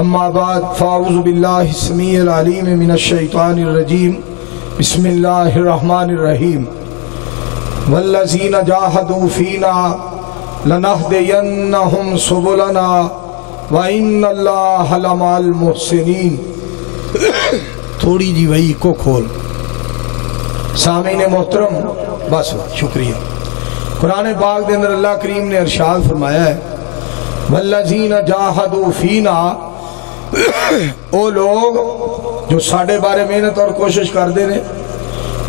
اما بعد فاعوذ باللہ السمیع العلیم من الشیطان الرجیم بسم اللہ الرحمن الرحیم والذین جاہدوا فینا لنہدینہم سبلنا وَإِنَّ اللَّهَ لَمَعَ الْمُحْسِنِينَ۔ تھوڑی جی وہی کو کھول سامعین محترم، بس شکریہ۔ قرآن پاک دے اندر اللہ کریم نے ارشاد فرمایا ہے وَالَّذِينَ جَاهَدُوا فِينَا، او لوگ جو ساڑھے بارے محنت اور کوشش کر دے نے،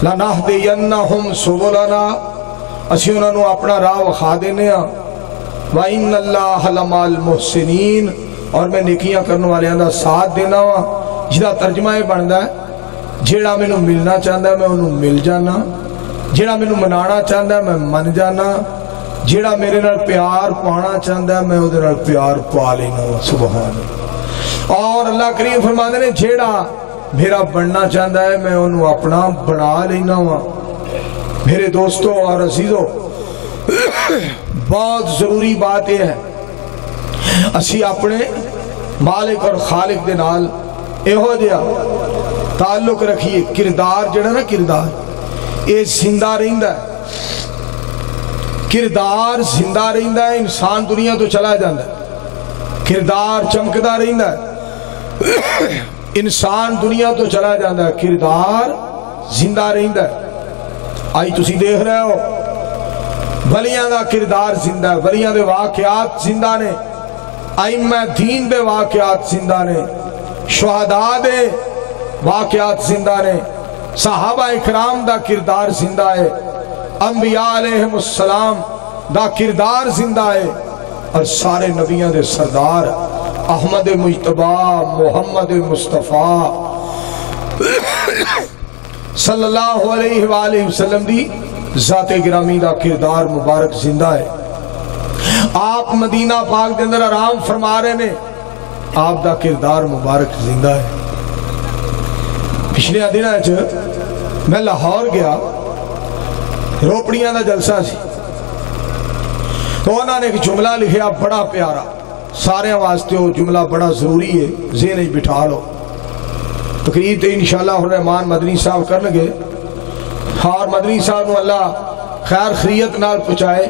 لَنَهْدِيَنَّهُمْ سُبُلَنَا، اسی انہوں نے اپنا راہ وکھا دینے ہیں، وَإِنَّ اللَّهَ لَمَعَ الْمُحْسِنِينَ، اور میں نیکیاں کرنے والے اندر ساتھ دینا ہوا، جدا ترجمہ یہ بندا ہے جیڑا میں نو ملنا چاہتا ہے میں انہوں مل جانا، جیڑا میں نو منانا چاہتا ہے میں من جانا، جیڑا میرے نال پیار پانا چاہتا ہے میں ادھر نال پیار پا لینا ہوا۔ سبحان اللہ۔ اور اللہ کریم فرماتے ہیں جیڑا میرا بننا چاہتا ہے میں انہوں اپنا بنا لینا ہوا۔ میرے دوستوں اور عزیزوں، بہت ضروری بات یہ ہے اسی اپنے مالک اور خالق دے نال ایہو جیا تعلق رکھیے۔ کردار جڑا نا، کردار یہ زندہ رہندا ہے، کردار زندہ رہندا ہے۔ انسان دنیا تو چلا جاندہ ہے، کردار چمکدا رہندا ہے۔ انسان دنیا تو چلا جاندہ ہے، کردار زندہ رہندا ہے۔ آئی تسی دیکھ رہے ہو ولیاں دا کردار زندہ ہے، ولیاں دے واقعات زندہ نے، ائمہ دین دے واقعات زندہ نے، شہداء دے واقعات زندہ نے، صحابہ اکرام دا کردار زندہ ہے، انبیاء علیہ السلام دا کردار زندہ ہے، اور سارے نبیوں دے سردار احمد مجتبی محمد مصطفیٰ صلی اللہ علیہ وآلہ وسلم دی ذات گرامی دا کردار مبارک زندہ ہے۔ آپ مدینہ پاک دے اندر آرام فرما رہے نے، آپ دا کردار مبارک زندہ ہے۔ پچھلے دنوں میں لاہور گیا، روپڑیاں دا جلسہ سی، تو انہوں نے ایک جملہ لکھیا بڑا پیارا، سارے واسطے وہ جملہ بڑا ضروری ہے، ذہن بٹھا لو۔ تقریر تے انشاءاللہ الرحمن مدنی صاحب کرنگے، اور مدنی صاحب نو اللہ خیر خیریت نال پہنچائے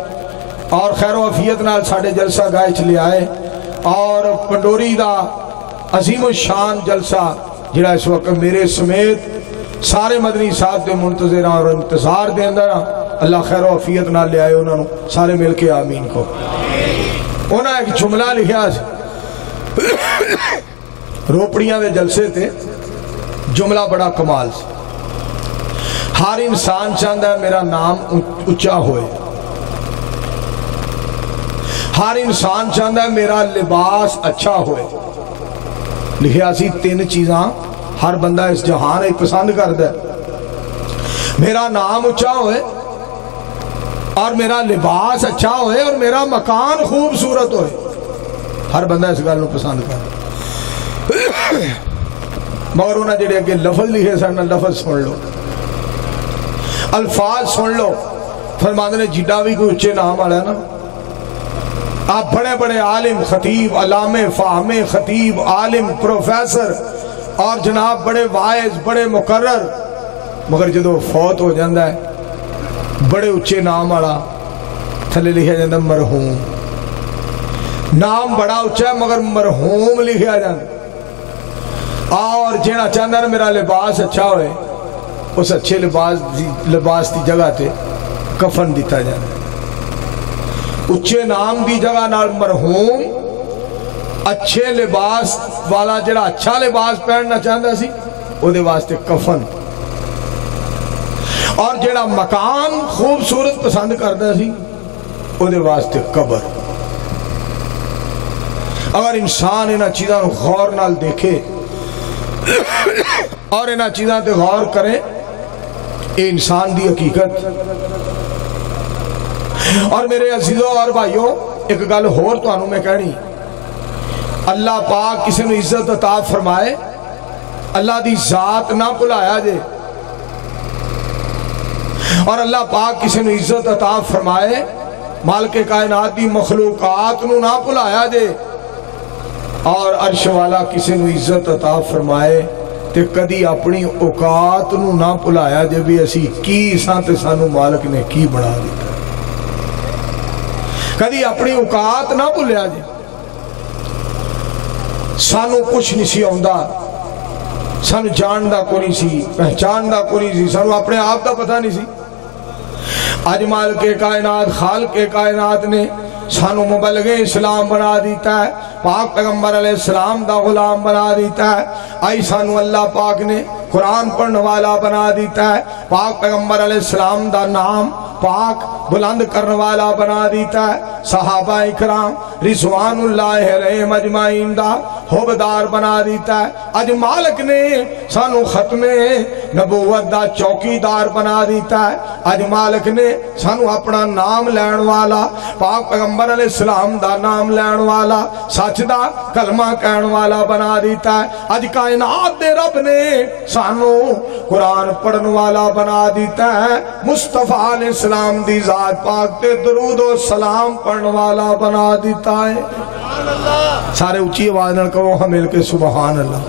اور خیر و عافیت نال ساڑھے جلسہ گائے چلے آئے، اور پنڈوری دا عظیم الشان جلسہ جڑا اس وقت میرے سمیت سارے مدنی صاحب دے منتظر اور انتظار دے اندر اللہ خیر و عافیت نال لے آئے، انہوں نے سارے مل کے آمین کو۔ انہوں نے ایک جملہ لکھیا روپڑیاں دے جلسے تے، جملہ بڑا کمال سے، ہر انسان چاہتا ہے میرا نام اچھا ہوئے، ہر انسان چاہتا ہے میرا لباس اچھا ہوئے۔ لکھیا سی تین چیزاں ہر بندہ اس جہان ایک پسند کرتا ہے، میرا نام اچھا ہوئے، اور میرا لباس اچھا ہوئے، اور میرا مکان خوبصورت ہوئے۔ ہر بندہ اس گل کو پسند کرتا ہے، مگر انہوں نے جڑے اگے لفظ لکھے سن، لفظ سن لو، الفاظ سن لو۔ فرماتے نے جڈا بھی کوئی اچھے نام والا ہے نا، آپ بڑے بڑے عالم خطیب علامہ فاہم خطیب عالم پروفیسر اور جناب بڑے واعظ بڑے مقرر، مگر جدو فوت ہو جاندہ ہے بڑے اچھے نام والا تھلے لکھا جاندہ مرحوم۔ نام بڑا اچھا ہے مگر مرحوم لکھا جاندہ۔ اور جینا چاہتا ہے میرا لباس اچھا ہوئے، اس اچھے لباس دی جگہ تے کفن دیتا جانا، اچھے نام دی جگہ نال مرحوم، اچھے لباس والا جڑا اچھا لباس پہننا چاہتا سی وہ دے واسطے کفن، اور جڑا مکان خوبصورت پسند کرتا سی وہ دے واسطے قبر۔ اگر انسان انہاں چیزاں غور نال دیکھے اور انہاں چیزاں تے غور کرے، اے انسان دی حقیقت۔ اور میرے عزیزوں اور بھائیوں، ایک گل ہور تو آنوں میں کہنی، اللہ پاک کسی نے عزت عطا فرمائے، اللہ دی ذات نہ بھلایا جے، اور اللہ پاک کسی نے عزت عطا فرمائے، مالک کائنات دی مخلوقات نو نہ بھلایا جے، اور عرش والا کسی نو عزت عطا فرمائے تے کدی اپنی اوقات نو نہ بھلایا جے بھی اسی کی ساں تے سانو مالک نے کی بنا دیتا، کدی اپنی اوقات نہ بھولیا جے، سانو کچھ نہیں سی آندا، سانو جاندا کو نہیں سی، پہچاندا کو نہیں سی، سانو اپنے آپ دا پتہ نہیں سی۔ آج مالک کائنات، خالق کائنات نے سانو مبلغ اسلام بنا دیتا ہے، پاک پیغمبر علیہ السلام دا غلام بنا دیتا ہے، آئی سانو اللہ پاک نے قرآن پڑھنے والا بنا دیتا ہے، پاک پیغمبر علیہ السلام دا نام پاک بلند کرنے والا بنا دیتا ہے، صحابہ اکرام رضوان اللہ علیہم اجمعین دا حوبدار بنا دیتا ہے۔ آج مالک نے سانو ختم نبوت دا چوکیدار بنا دیتا ہے، آج مالک نے سانو اپنا نام لین والا، پاک پیغمبر علیہ السلام دا نام لین والا، سچ دا کلمہ کہن والا بنا دیتا ہے۔ آج کائنات دے رب نے سانو قرآن پڑھن والا بنا دیتا ہے، مصطفیٰ علیہ السلام دی ذات پاک تے درود و سلام پڑھن والا بنا دیتا ہے۔ سارے اچھی آواز نہ کہو ہم مل کے سبحان اللہ۔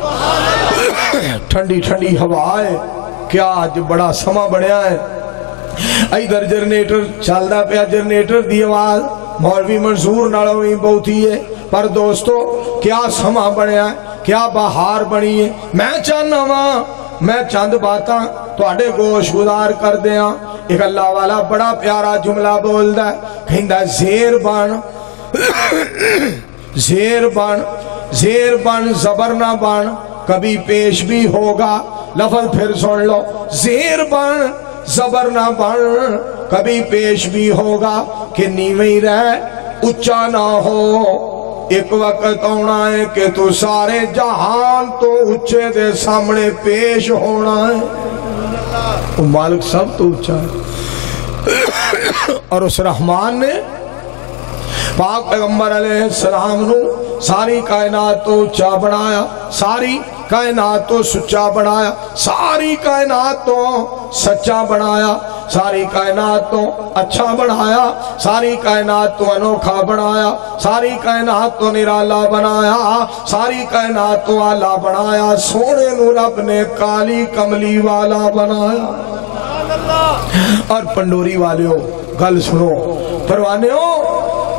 ٹھنڈی ٹھنڈی ہوا ہے، کیا آج بڑا سما بڑھیا ہے، ادھر جنریٹر چلدا پیا، جنریٹر دی آواز مولوی منصور نالوں بھی بہت ہی ہے، پر دوستو کیا سما بڑھیا ہے، کیا بہار بنی ہے۔ میں چاہنا ہاں میں چند باتاں تواڈے گوش گزار کر دیاں۔ ایک اللہ والا بڑا پیارا جملہ بولدا ہے، کہندا ہے زیر بن زیر بن زیر بن زبر نہ بن، کبھی پیش بھی ہوگا۔ لفظ پھر سن لو، زیر بن زبر نہ بن، کبھی پیش بھی ہوگا، کہ نیویں رہ اچا نہ ہو۔ ایک وقت ہونا ہے کہ تو سارے جہان تو اچھے دے سامنے پیش ہونا ہے۔ وہ مالک سب تو اچھا ہے، اور اس رحمان نے پاک پیغمبر علیہ السلام نو ساری کائنات تو اچھا بنایا، ساری کائنات تو سچا بنایا، ساری کائنات تو سچا بنایا، ساری کائنات تو اچھا بنایا، ساری کائنات تو انوکھا بنایا، ساری کائنات تو نرالا بنایا، ساری کائنات تو آلہ بنایا، سونے نو رب نے کالی کملی والا بنایا۔ اور پنڈوری والے ہو گل سنو، پروانے ہو،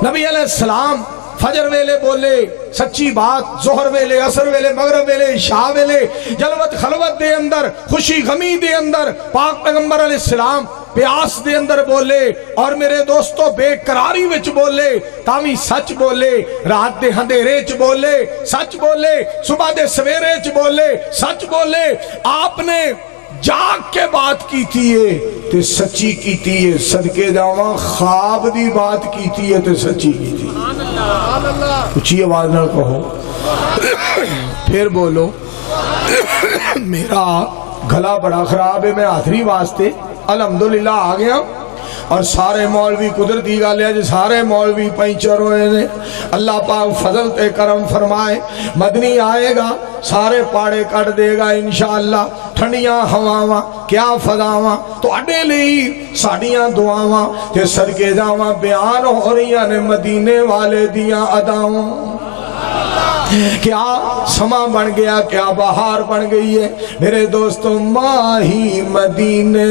نبی علیہ السلام فجر ویلے بولے سچی بات، ظہر ویلے، عصر ویلے، مغرب ویلے، عشاء ویلے، جلوت خلوت دے اندر، خوشی غمی دے اندر، پاک پیغمبر علیہ السلام پیاس دے اندر بولے، اور میرے دوستو بے قراری وچ بولے، تاوی سچ بولے، رات دے اندھیرے چ بولے سچ بولے، صبح دے سویرے چ بولے سچ بولے۔ آپ نے جاگ کے بات کی تھی تے سچی کی تھی، صدقے جاواں خواب دی بات کی تھی تے سچی کی تھی۔ اچھی آواز نہ کہو، پھر بولو۔ میرا گھلا بڑا خراب ہے، میں آخری واسطے الحمدللہ آ گیا، اور سارے مولوی قدرتی گل ہے جی، سارے مولوی پینچر ہوئے نے۔ اللہ پاک فضل تے کرم فرمائے، مدنی آئے گا سارے پاڑے کٹ دے گا انشاءاللہ۔ ٹھنڈیاں ہواواں کیا فضاواں تواڈے لئی، ساڈیاں دعاواں تے صدقے جاواں بیان ہو رہی نے مدینے والے دیاں اداواں۔ کیا سما بن گیا، کیا بہار بن گئی ہے میرے دوستو۔ ماہی مدینے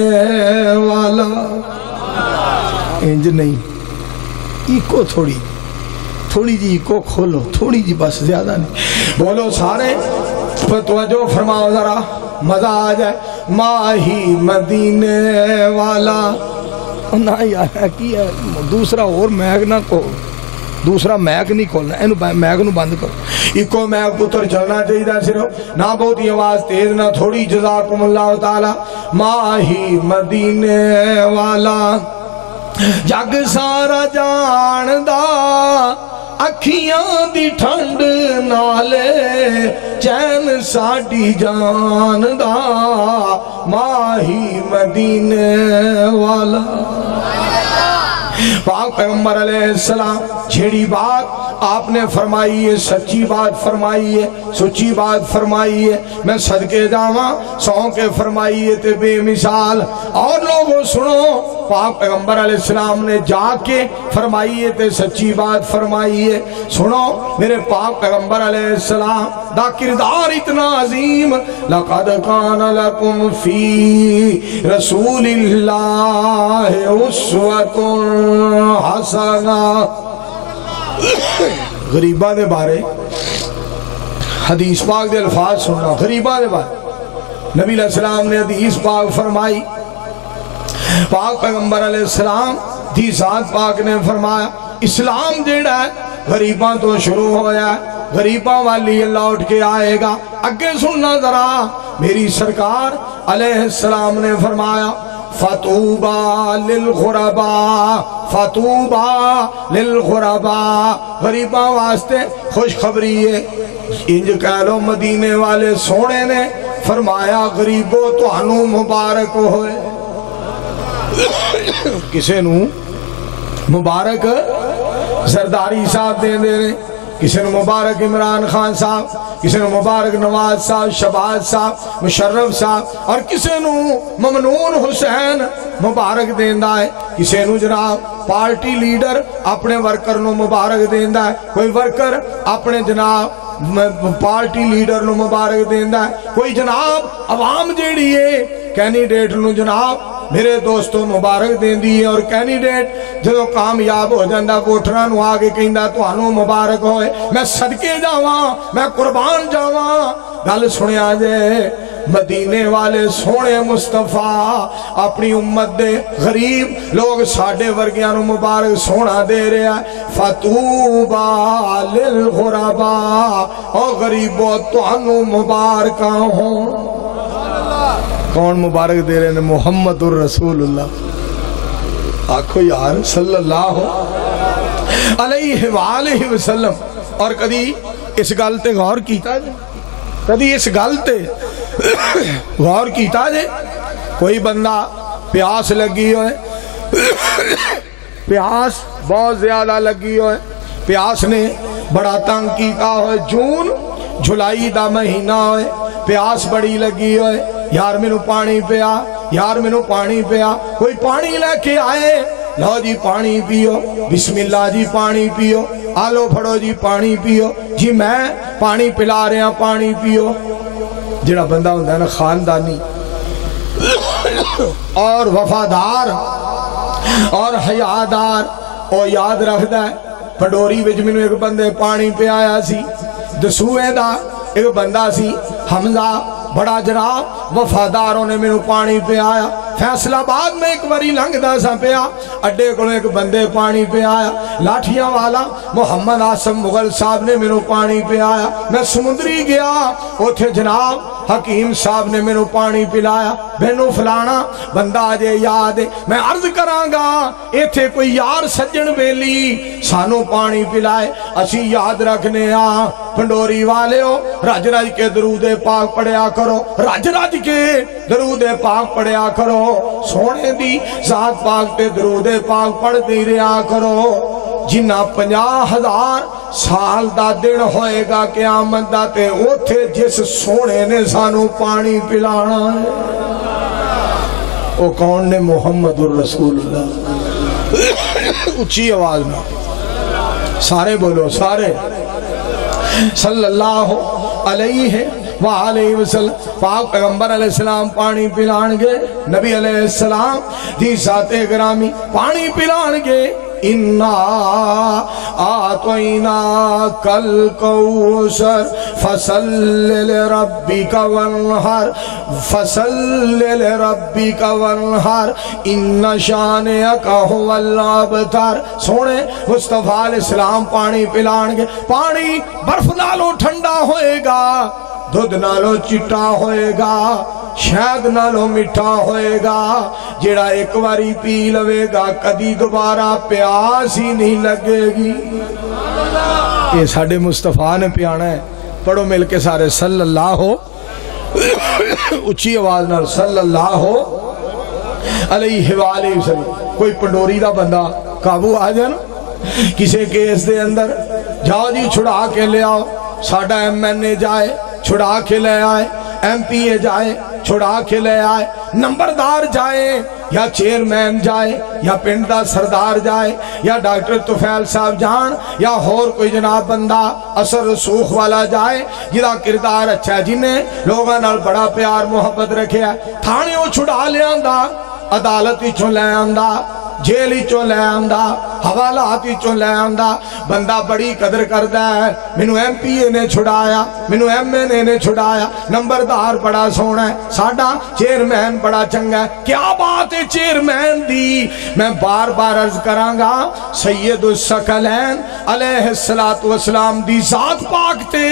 والا انج نہیں، ایکو تھوڑی جی ایکو کھولو، تھوڑی جی بس، زیادہ نہیں بولو سارے، توجہ فرماؤ ذرا، مزہ آ جائے۔ ماہی مدینے والا نہ یار کی ہے، دوسرا اور میگ نہ کو، دوسرا میگ نہیں کھولنا، اینو میگ نو بند کرو، ایکو میگ پتر چلنا چاہیے صرف، نہ بہت ہی آواز تیز نہ تھوڑی۔ جزاکم اللہ تعالی۔ ماہی مدینے والا جگ سارا جاندا، اکھیاں دی ٹھنڈ نالے چین ساڈی جان دا، ماہی مدینے والا۔ پاک پیغمبر علیہ السلام جھیڑی بات آپ نے فرمائی ہے، سچی بات فرمائی ہے، سچی بات فرمائی ہے، میں صدقے جاواں سو کے فرمائی ہے تے بے مثال۔ اور لوگوں سنو، پاک پیغمبر علیہ السلام نے جا کے فرمائیے تے سچی بات فرمائیے. سنو میرے پاک پیغمبر علیہ السلام دا کردار اتنا عظیم. لَقَدْ كَانَ لَكُمْ فِي رَسُولِ اللَّهِ أُسْوَةٌ حَسَنَةٌ. غریباں دے بارے حدیث پاک دے الفاظ سننا. غریباں دے بارے نبی علیہ السلام نے حدیث پاک فرمائی. پاک پیغمبر علیہ السلام دی ذات پاک نے فرمایا اسلام جیڑا ہے غریباں تو شروع ہویا ہے, غریباں والی اللہ اٹھ کے آئے گا. اگے سننا ذرا, میری سرکار علیہ السلام نے فرمایا فَطُوبَى لِلْغُرَبَاءِ فَطُوبَى لِلْغُرَبَاءِ. غریباں واسطے خوشخبری ہے. انج کہہ لو مدینے والے سونے نے فرمایا غریبو تہانوں مبارک ہوئے. کسے نو مبارک زرداری صاحب دے دے رہے, کسی نے مبارک عمران خان صاحب, کسی نے مبارک نواز صاحب, شہباز صاحب, مشرف صاحب, اور کسی نے ممنون حسین مبارک دیندہ ہے. کسی نے جناب پارٹی لیڈر اپنے ورکر نو مبارک دیندہ ہے, کوئی ورکر اپنے جناب پارٹی لیڈر نو مبارک دیندہ ہے, کوئی جناب عوام جیڑی ہے کینیڈیٹ نو جناب میرے دوستوں مبارک دین دی ہے. اور کینیڈیٹ جدو کامیاب ہو جاندہ ووٹراں نو آگے کہندہ تہانوں مبارک ہوئے. میں صدقے جاواں, میں قربان جاواں. گل سنیا جے مدینے والے سونے مصطفیٰ اپنی امت دے غریب لوگ ساڑھے ورگیاں نو مبارک سونا دے رہا ہے. فَطُوبَى لِلْغُرَبَاءِ. اور غریبوں تہانوں مبارکاں ہوں. کون مبارک دے رہے ہیں؟ محمد الرسول اللہ. آکھو یار صلی اللہ علیہ وآلہ وسلم. اور کدی اس گل تے غور کیتا جے, کدی اس گل تے غور کیتا جے کوئی بندہ پیاس لگی ہوئے, پیاس بہت زیادہ لگی ہوئے, پیاس نے بڑا تنگ کیتا ہوئے, جون جولائی دا مہینہ ہوئے, پیاس بڑی لگی ہوئے, یار میں نو پانی پیا, یار میں نو پانی پیا. کوئی پانی لے کے آئے, لو جی پانی پیو, بسم اللہ جی پانی پیو, آلو پھڑو جی پانی پیو, جی میں پانی پلا رہے ہیں پانی پیو. جڑا بندہ ہوندہ ہے نا خاندانی اور وفادار اور حیادار, او یاد رکھ دا ہے پنڈوری وچ میں نو ایک بندے پانی پہ آیا سی, دسوئے دا ایک بندہ سی حمزہ, بڑا جناب وفاداروں نے میں نو پانی پہ آیا. فیصلہ آباد میں ایک باری لنگ دا سا پیا, اڈے کو ایک بندے پانی پہ آیا. لاٹھیاں والا محمد آسم مغل صاحب نے میں نو پانی پہ آیا. میں سمندری گیا, اوتھے جناب حکیم صاحب نے میں نو پانی پلایا. بینو فلانا بندہ آجے یاد ہے, میں عرض کرانگا ایتھے کوئی یار سجن بیلی سانو پانی پلائے. اسی یاد رکھنے پنڈوری والے ہو, رج رج کے درود پاک پڑھیا کرو, رج رج کے درود پاک پڑھیا کرو, سونے دی ذات پاک تے درود پاک پڑھ دی رہا کرو. جنہ 50,000 سال دا دن ہوئے گا قیامت دا, تے اوتھے جس سونے نے سانو پانی پلانا ہے او کون نے؟ محمد الرسول اللہ. اچھی آواز میں سارے بولو, سارے صلی اللہ علیہ وآلہ وسلم. پاک پیغمبر علیہ السلام پانی پلان گے, نبی علیہ السلام دی ذات گرامی پانی پلان گے. اِنَّا آتَوْنَاكَ الْكَوْثَرَ فَصَلِّ لِرَبِّكَ وَانْحَرْ فَصَلِّ لِرَبِّكَ وَانْحَرْ إِنَّ شَانِئَكَ هُوَ الْأَبْتَرُ. سونے مصطفیٰ علیہ السلام پانی پلان گے. پانی برف نالو ٹھنڈا ہوئے گا, دودھ نالو چٹا ہوئے گا, شاید نالو مٹھا ہوئے گا. جڑا ایک واری پی لوے گا کدی دوبارہ پیاس ہی نہیں لگے گی. یہ ساڑھے مصطفیٰ نے پیانا ہے. پڑھو مل کے سارے صلی اللہ ہو, اچھی آواز نال صلی اللہ ہو علیہ وآلہ وسلم. کوئی پنڈوری دا بندہ قابو آ جانا کسے کیس دے اندر, جاؤ جی چھڑا کے لے آؤ, ساڑھا ایم این اے جائے چھڑا کے لے آئے, MP جائے چھڑا کے لے آئے، نمبردار جائے یا چیئرمین جائے یا پنڈ دا سردار جائے یا ڈاکٹر طفیل صاحب جان یا اور کوئی جناب بندہ اثر رسوخ والا جائے جدا کردار اچھا ہے، جنہیں لوگاں نال بڑا پیار محبت رکھے ہے، تھانیوں چھڑا لے آندہ، عدالتی چوں لے آندہ، جیلی چوں لے آندہ، حوالاتی چوں لے آندہ، بندہ بڑی قدر کردہ ہے، منو MP نے چھڑایا، منو MN نے چھڑایا، نمبردار بڑا سونا ہے، ساڑھا چیئرمین بڑا چنگا ہے، کیا بات ہے چیئرمین دی؟ میں بار بار عرض کرانگا، سید الثقلین علیہ السلام دی ذات پاک تے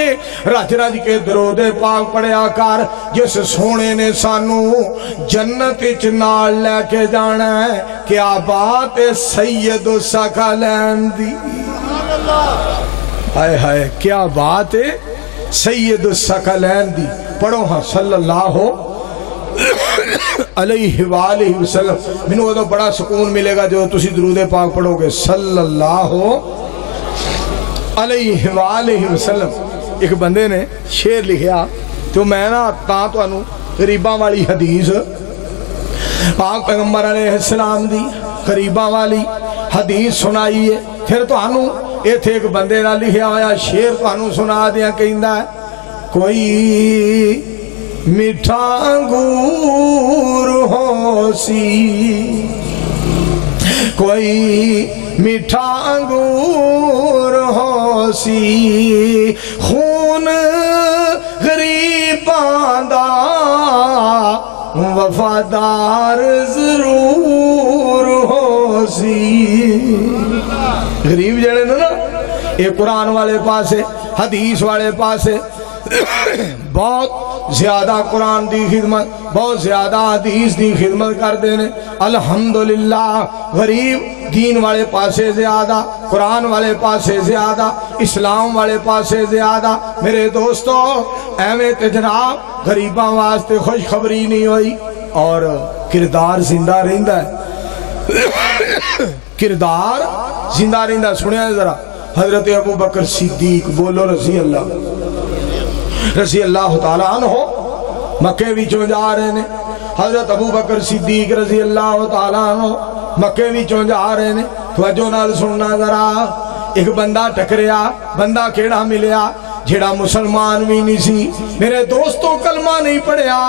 رج رج کے درود پاک پڑھیا کر، جس سونے نے سانو جنت چنال لے کے جانا ہے، کیا بات ہے سید الثقلین دی؟ ہائے ہائے کیا بات ہے سید الثقلین دی؟ پڑھو ہاں صلی اللہ علیہ وآلہ وسلم، منو تو بڑا سکون ملے گا جو تسی درود پاک پڑھو گے صلی اللہ علیہ وآلہ وسلم۔ ایک بندے نے شعر لکھیا تو میں نا تو انو غریباں والی حدیث پاک پیغمبر علیہ السلام دی غریباں والی حدیث سنائیے، پھر تو انو اے تھے ایک بندے نہ لکھیا ہویا شعر تو انو سنا دیا کہندہ ہے، کوئی میٹھا انگور ہو سی، کوئی میٹھا انگور ہو سی، خون غریباں دا وفادار ضرور ہو سی۔ غریب جڑے نا یہ قرآن والے پاسے حدیث والے پاسے بہت زیادہ قرآن دی خدمت، بہت زیادہ حدیث دی خدمت کر دینے، الحمدللہ۔ غریب دین والے پاسے زیادہ، قرآن والے پاسے زیادہ، اسلام والے پاسے زیادہ۔ میرے دوستو ایویں تے جناب غریباں واسطے خوشخبری نہیں ہوئی، اور کردار زندہ رہندہ ہے، کردار زندہ رہندہ۔ سنیا ہے ذرا حضرت ابو بکر صدیق، بولو رضی اللہ تعالیٰ عنہ، مکے وچوں جا رہے نے، حضرت ابو بکر صدیق رضی اللہ تعالیٰ عنہ مکے وچوں جا رہے نے۔ توجہ نال سننا ذرا، ایک بندہ ٹکریا، بندہ کیڑا ملیا جیڑا مسلمان بھی نہیں سی، میرے دوستوں کلمہ نہیں پڑھیا،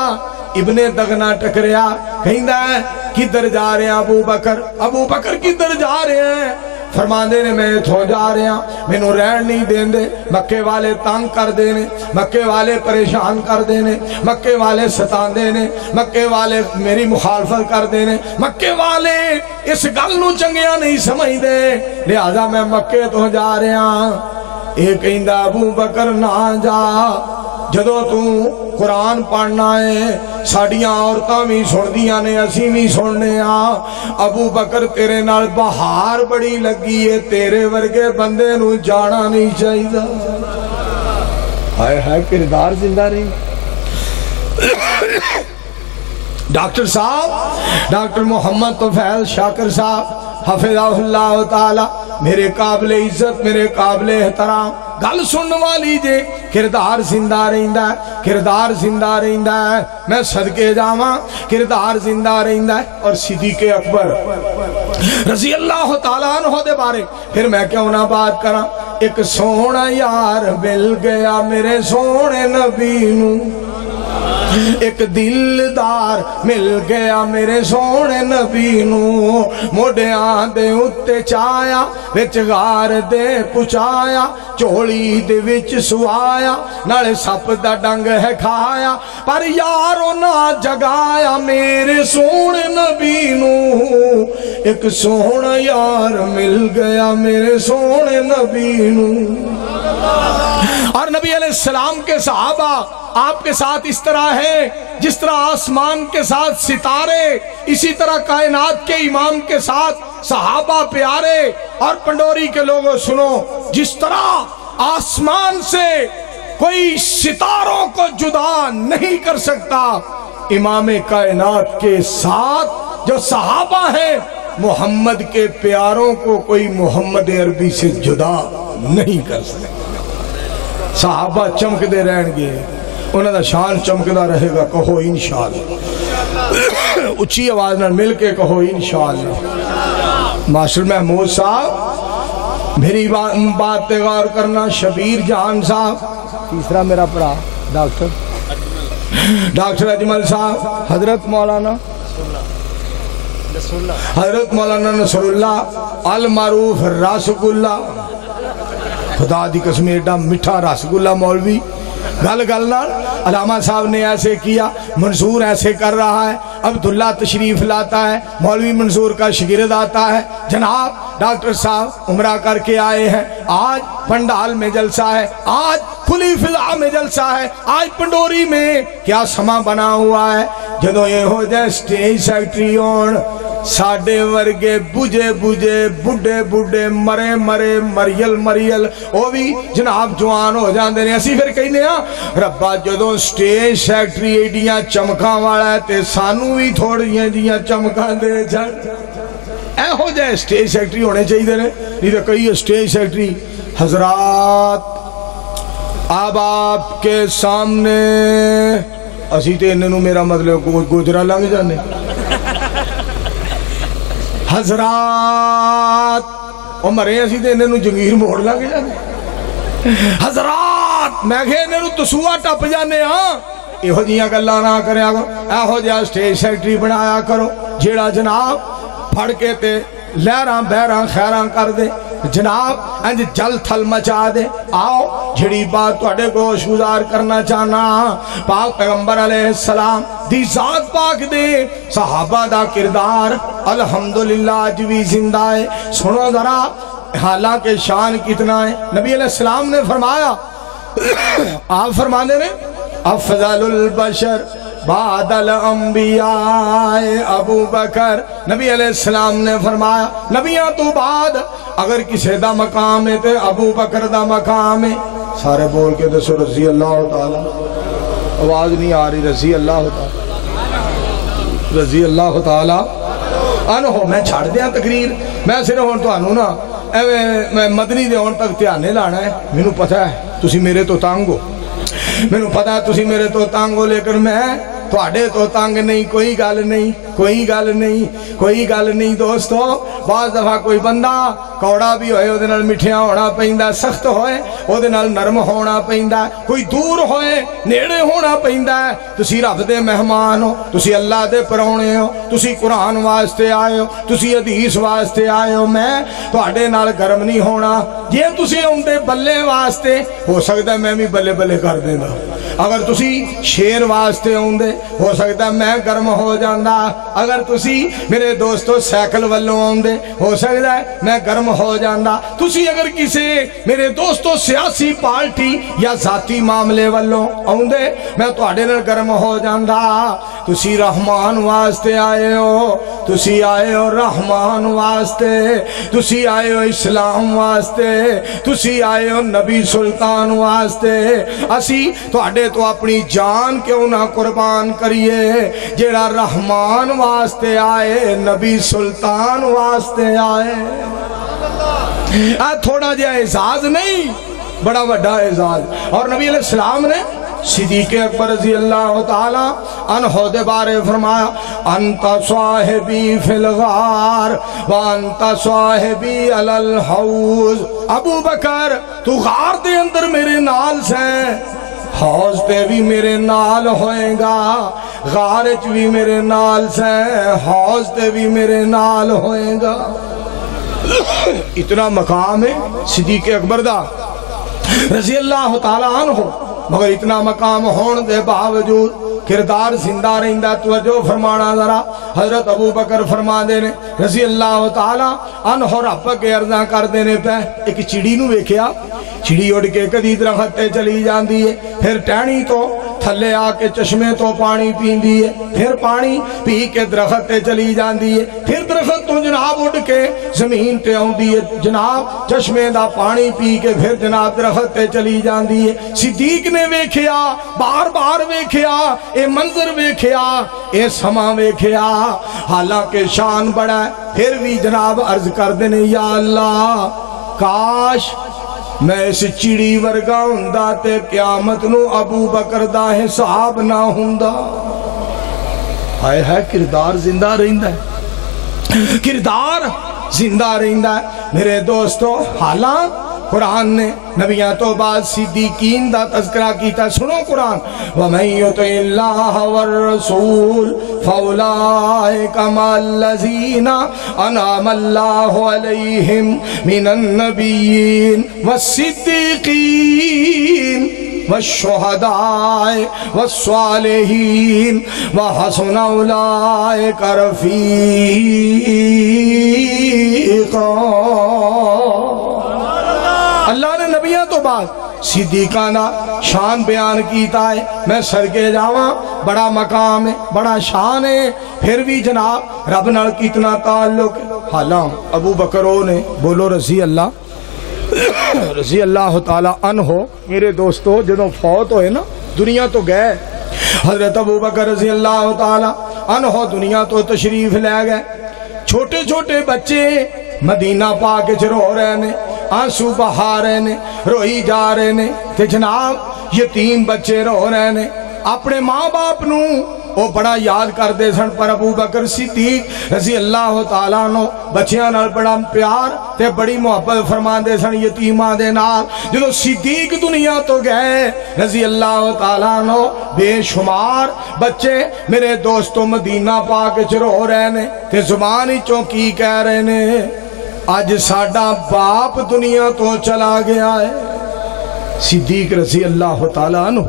ابن دغنا ٹکریا، کہندہ ہے کدھر جا رہے ہیں ابو بکر؟ ابو بکر کدھر جا رہے ہیں؟ فرماندے نے میں اتھوں جا رہے ہیں، میں نو رہن نہیں دین دے، مکے والے تانگ کر دینے، مکے والے پریشان کر دینے، مکے والے ستان دینے، مکے والے میری مخالفت کر دینے، مکے والے اس گل نو چنگیاں نہیں سمجھ دے، لہذا میں مکے تو جا رہے ہیں۔ ایک کہندہ ابو بکر نہ جا، جدو تو قرآن پڑھنا ہے ساڑیاں عورتاں بھی سن دیاں نے، اسی بھی سننے آں، ابو بکر تیرے نال بہار بڑی لگی ہے، تیرے ورگے بندے نو جانا نہیں چاہیے۔ ہائے ہائے کردار زندہ رہی۔ ڈاکٹر صاحب، ڈاکٹر محمد طفیل شاکر صاحب حفظہ اللہ تعالی، میرے قابل عزت، میرے قابل احترام، گل سننے والی جے، کردار زندہ رہندہ ہے، کردار زندہ رہندہ ہے، میں صدقے جاواں، کردار زندہ رہندہ ہے۔ اور صدیق اکبر رضی اللہ تعالیٰ عنہ دے بارے پھر میں کیوں نہ بات کراں، ایک سونا یار مل گیا میرے سونے نبی نو، ایک دلدار مل گیا میرے سونے نبی نو، موڑیاں دے اتے چایا وچ غار دے پچایا، چوڑی دے وچ سوایا، نالے سپ دا ڈنگ ہے کھایا، پر یارو نہ جگایا میرے سونے نبی نو، ایک سونا یار مل گیا میرے سونے نبی نو۔ اور نبی علیہ السلام کے صحابہ آپ کے ساتھ اس طرح ہے جس طرح آسمان کے ساتھ ستارے، اسی طرح کائنات کے امام کے ساتھ صحابہ پیارے۔ اور پنڈوری کے لوگوں سنو، جس طرح آسمان سے کوئی ستاروں کو جدا نہیں کر سکتا، امام کائنات کے ساتھ جو صحابہ ہیں محمد کے پیاروں کو کوئی محمد عربی سے جدا نہیں کر سکتا۔ صحابہ چمک دے رہن گے، انہوں دا شان چمکدا رہے گا، کہو انشاءاللہ، اچھی آواز نہ مل کے کہو انشاءاللہ۔ ماسٹر محمود صاحب میری بات پہ غور کرنا، شبیر جان صاحب، تیسرا میرا پڑا ڈاکٹر اجمل صاحب، حضرت مولانا نصر اللہ المعروف رسگلہ، خدا دی قسم ایڈا میٹھا رسگلہ مولوی، گل نال علامہ صاحب نے ایسے کیا، منصور ایسے کر رہا ہے، عبداللہ تشریف لاتا ہے، مولوی منصور کا شاگرد آتا ہے، جناب ڈاکٹر صاحب عمرہ کر کے آئے ہیں، آج پنڈال میں جلسہ ہے، آج کھلی فضا میں جلسہ ہے، آج پنڈوری میں کیا سما بنا ہوا ہے، جدو یہ ہو جائے سٹیج سیکٹری ہون، ساڑھے ورگے بجے بڑھے مرے مریل وہ بھی جناب جوان ہو جاندے نے، اسی پھر کہنے ہاں ربا جدو سٹیج سیکٹری ایڈیاں چمکاں والا ہے تے سانو بھی تھوڑیاں جیاں چمکاں دے جان، اے ہو جائے سٹیج سیکٹری ہونے چاہیے دے نہیں تو کئی سٹیج سیکٹری حضرات اب آپ کے سامنے اسی تے انہوں میرا مطلب گجرہ لنگ جانے حضرات مرے اسی تے انہوں جنگیر موڑ لنگ جانے حضرات میں کہ انہوں تسوہ ٹپ جانے ہاں یہ ہو جیاں گلہ نہ کریں آگا اے ہو جائے سٹیج سیکٹری بنایا کرو جیڑا جناب پھڑ کے تے لہراں بہراں خیراں کر دے جناب انج جل تھل مچا دے آؤ جھڑی بات توڑے گوش گزار کرنا چاہنا پاک پیغمبر علیہ السلام دی ذات پاک دے صحابہ دا کردار الحمدللہ آج بھی زندہ ہے سنو ذرا حالانکہ شان کتنا ہے نبی علیہ السلام نے فرمایا آپ فرمانے نے افضل البشر بعد الانبیاء ابو بکر نبی علیہ السلام نے فرمایا نبیاں تو بعد اگر کسی دا مقام ہے تے ابو بکر دا مقام ہے سارے بول کے دسو رضی اللہ تعالی آواز نہیں آ رہی رضی اللہ تعالی انہو میں چھاڑ دیا تقریر میں صرف ہون تو آنو نا میں مدنی دے ہون تک تیانے لانا ہے میں نو پتہ ہے تسی میرے تو تانگو میں نو پتہ ہے تسی میرے تو تانگو لیکن میں تو آڑے تو تانگ نہیں کوئی گال نہیں دوستو بعض دفعہ کوئی بندہ کوڑا بھی ہوئے وہ نال مٹھیاں ہونا پہندہ سخت ہوئے وہ نال نرم ہونا پہندہ کوئی دور ہوئے نیڑے ہونا پہندہ تسی رب دے مہمان ہو تسی اللہ دے پرونے ہو تسی قرآن واسطے آئے ہو تسی حدیث واسطے آئے ہو میں تو آڑے نال گرم نہیں ہونا یہ تسی ہم دے بلے واسطے ہو سکتا ہے میں بھی بلے کر دینا اگر تسی شیر واسطے ہوں دے ہو سکتا ہے میں گرم ہو جاندہ اگر تسی میرے دوستو سیکل والوں ہوں دے ہو سکتا ہے میں گرم ہو جاندہ تسی اگر کسی میرے دوستو سیاسی پارٹی یا ذاتی معاملے والوں ہوں دے میں تو آڑے نر گرم ہو جاندہ تسی رحمان واسطے آئے ہو تسی آئے ہو رحمان واسطے تسی آئے ہو اسلام واسطے تسی آئے ہو نبی سلطان واسطے اسی تو آڑے تو اپنی جان کیوں نہ قربان کریے جیڑا رحمان واسطے آئے نبی سلطان واسطے آئے تھوڑا جا اعزاز نہیں بڑا بڑا اعزاز اور نبی علیہ السلام نے صدیق اکبر رضی اللہ تعالی عنہ دے بارے فرمایا انت صاحبی فی الغار وانت صاحبی علی الحوض ابو بکر تو غار دے اندر میرے نال سے حوض تے بھی میرے نال ہوئے گا غارج بھی میرے نال سے حوض تے بھی میرے نال ہوئے گا اتنا مقام ہے صدیق اکبر دا رضی اللہ تعالیٰ عنہ مگر اتنا مقام ہون دے باوجود کردار زندہ رہندہ توجہ فرمانا ذرا حضرت ابو بکر فرما دینے رضی اللہ تعالیٰ عنہ رب کے عرضاں کر دینے پہ ایک چڑی نو ویکھیا چڑی اڑ کے کدی درختے چلی جاندی ہے پھر ٹہنی تو تھلے آ کے چشمے تو پانی پیندی ہے پھر پانی پی کے درختے چلی جاندی ہے پھر درخت تو جناب اڑ کے زمین تے آندی ہے جناب چشمے دا پانی پی کے پھر جناب درختے چلی جاندی ہے صدیق نے ویکھیا بار بار ویکھیا اے منظر ویکھیا اے سما ویکھیا حالانکہ شان بڑا ہے پھر بھی جناب عرض کر دینے یا اللہ کاش میں اس چڑی ورگا ہوندا تے قیامت نو ابو بکر دا حساب نہ ہوندا۔ ہائے ہائے کردار زندہ رہندا ہے، کردار زندہ رہندا ہے میرے دوستو۔ حالاں قرآن نے نبیوں تو بعد صدیقین دا تذکرہ کیتا، سنو قرآن، وَمَن يُطِعِ اللَّهَ وَالرَّسُولَ فَأُولَٰئِكَ مَعَ الَّذِينَ أَنْعَمَ اللَّهُ عَلَيْهِم مِّنَ النَّبِيِّينَ وَالصِّدِّيقِينَ والشہداء والصالحین وحسن اولئک رفیقا۔ اللہ نے نبیوں تو بعد صدیقانہ شان بیان کیتا ہے۔ میں صدقے جاواں، بڑا مقام ہے، بڑا شان ہے، پھر بھی جناب رب نال کتنا تعلق ہے۔ حالاں ابو بکروں نے بولو رضی اللہ تعالیٰ عنہ میرے دوستو جدوں فوت ہوئے نا دنیا تو گئے، حضرت ابو بکر رضی اللہ تعالیٰ عنہ دنیا تو تشریف لے گئے۔ چھوٹے چھوٹے بچے مدینہ پاک وچ رو رہے نے، آنسو بہا رہے نے، روئی جا رہے نے، تے جناب یتیم بچے رو رہے نے، اپنے ماں باپ نو وہ بڑا یاد کر دے سن، پر ابو بکر صدیق رضی اللہ تعالیٰ عنہ بچیاں نال بڑا پیار تے بڑی محبت فرما دے سن یتیماں دے نال۔ جدوں صدیق دنیا تو گئے رضی اللہ تعالیٰ عنہ بے شمار بچے میرے دوستو مدینہ پاک وچ رو رہے نے تے زبان وچوں کی کہہ رہے نے، اج ساڈا باپ دنیا تو چلا گیا ہے۔ صدیق رضی اللہ تعالیٰ عنہ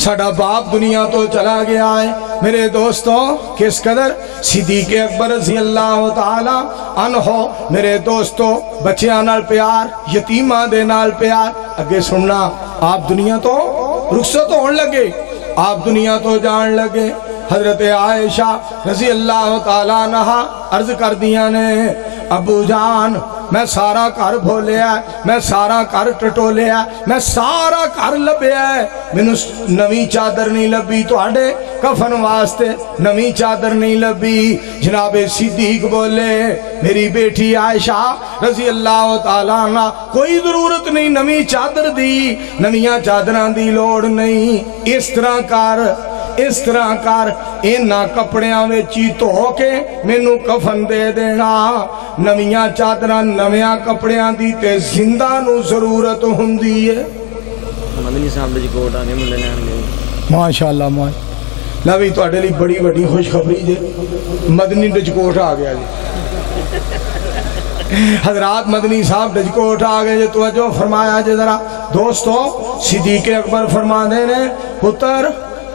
ساڈا باپ دنیا تو چلا گیا ہے۔ میرے دوستو کس قدر صدیق اکبر رضی اللہ تعالیٰ عنہ میرے دوستو بچیاں نال پیار، یتیماں دے نال پیار۔ اگے سننا، آپ دنیا تو رخصت ہون لگے، آپ دنیا تو جان لگے۔ حضرت عائشہ رضی اللہ تعالیٰ عنہ عرض کر دیا نے، ابو جان میں سارا گھر بھولیا ہے، میں سارا گھر ٹٹولیا ہے، میں سارا گھر لبیا ہے، مینوں نویں چادر نہیں لبی، تواڈے کفن واسطے نویں چادر نہیں لبی۔ جناب صدیق بولے، میری بیٹی عائشہ رضی اللہ تعالیٰ عنہ کوئی ضرورت نہیں نویں چادر دی، نویاں چادراں دی لوڑ نہیں، اس طرح کر اینا کپڑیاں وچی دھو کے مینوں کفن دے دینا۔ نویاں چادراں نویاں کپڑیاں دی تے زندہ نو ضرورت ہوندی ہے۔ مدنی صاحب دے کوٹ آنے ملے نے ماشاءاللہ لوی تواڈے لئی بڑی بڑی خوشخبری جے، مدنی ڈجکوٹ آ گیا جی۔ حضرات مدنی صاحب ڈجکوٹ آ گئے جے، توجہ فرمایا جے ذرا دوستو۔ صدیق اکبر فرما دے نے، پتر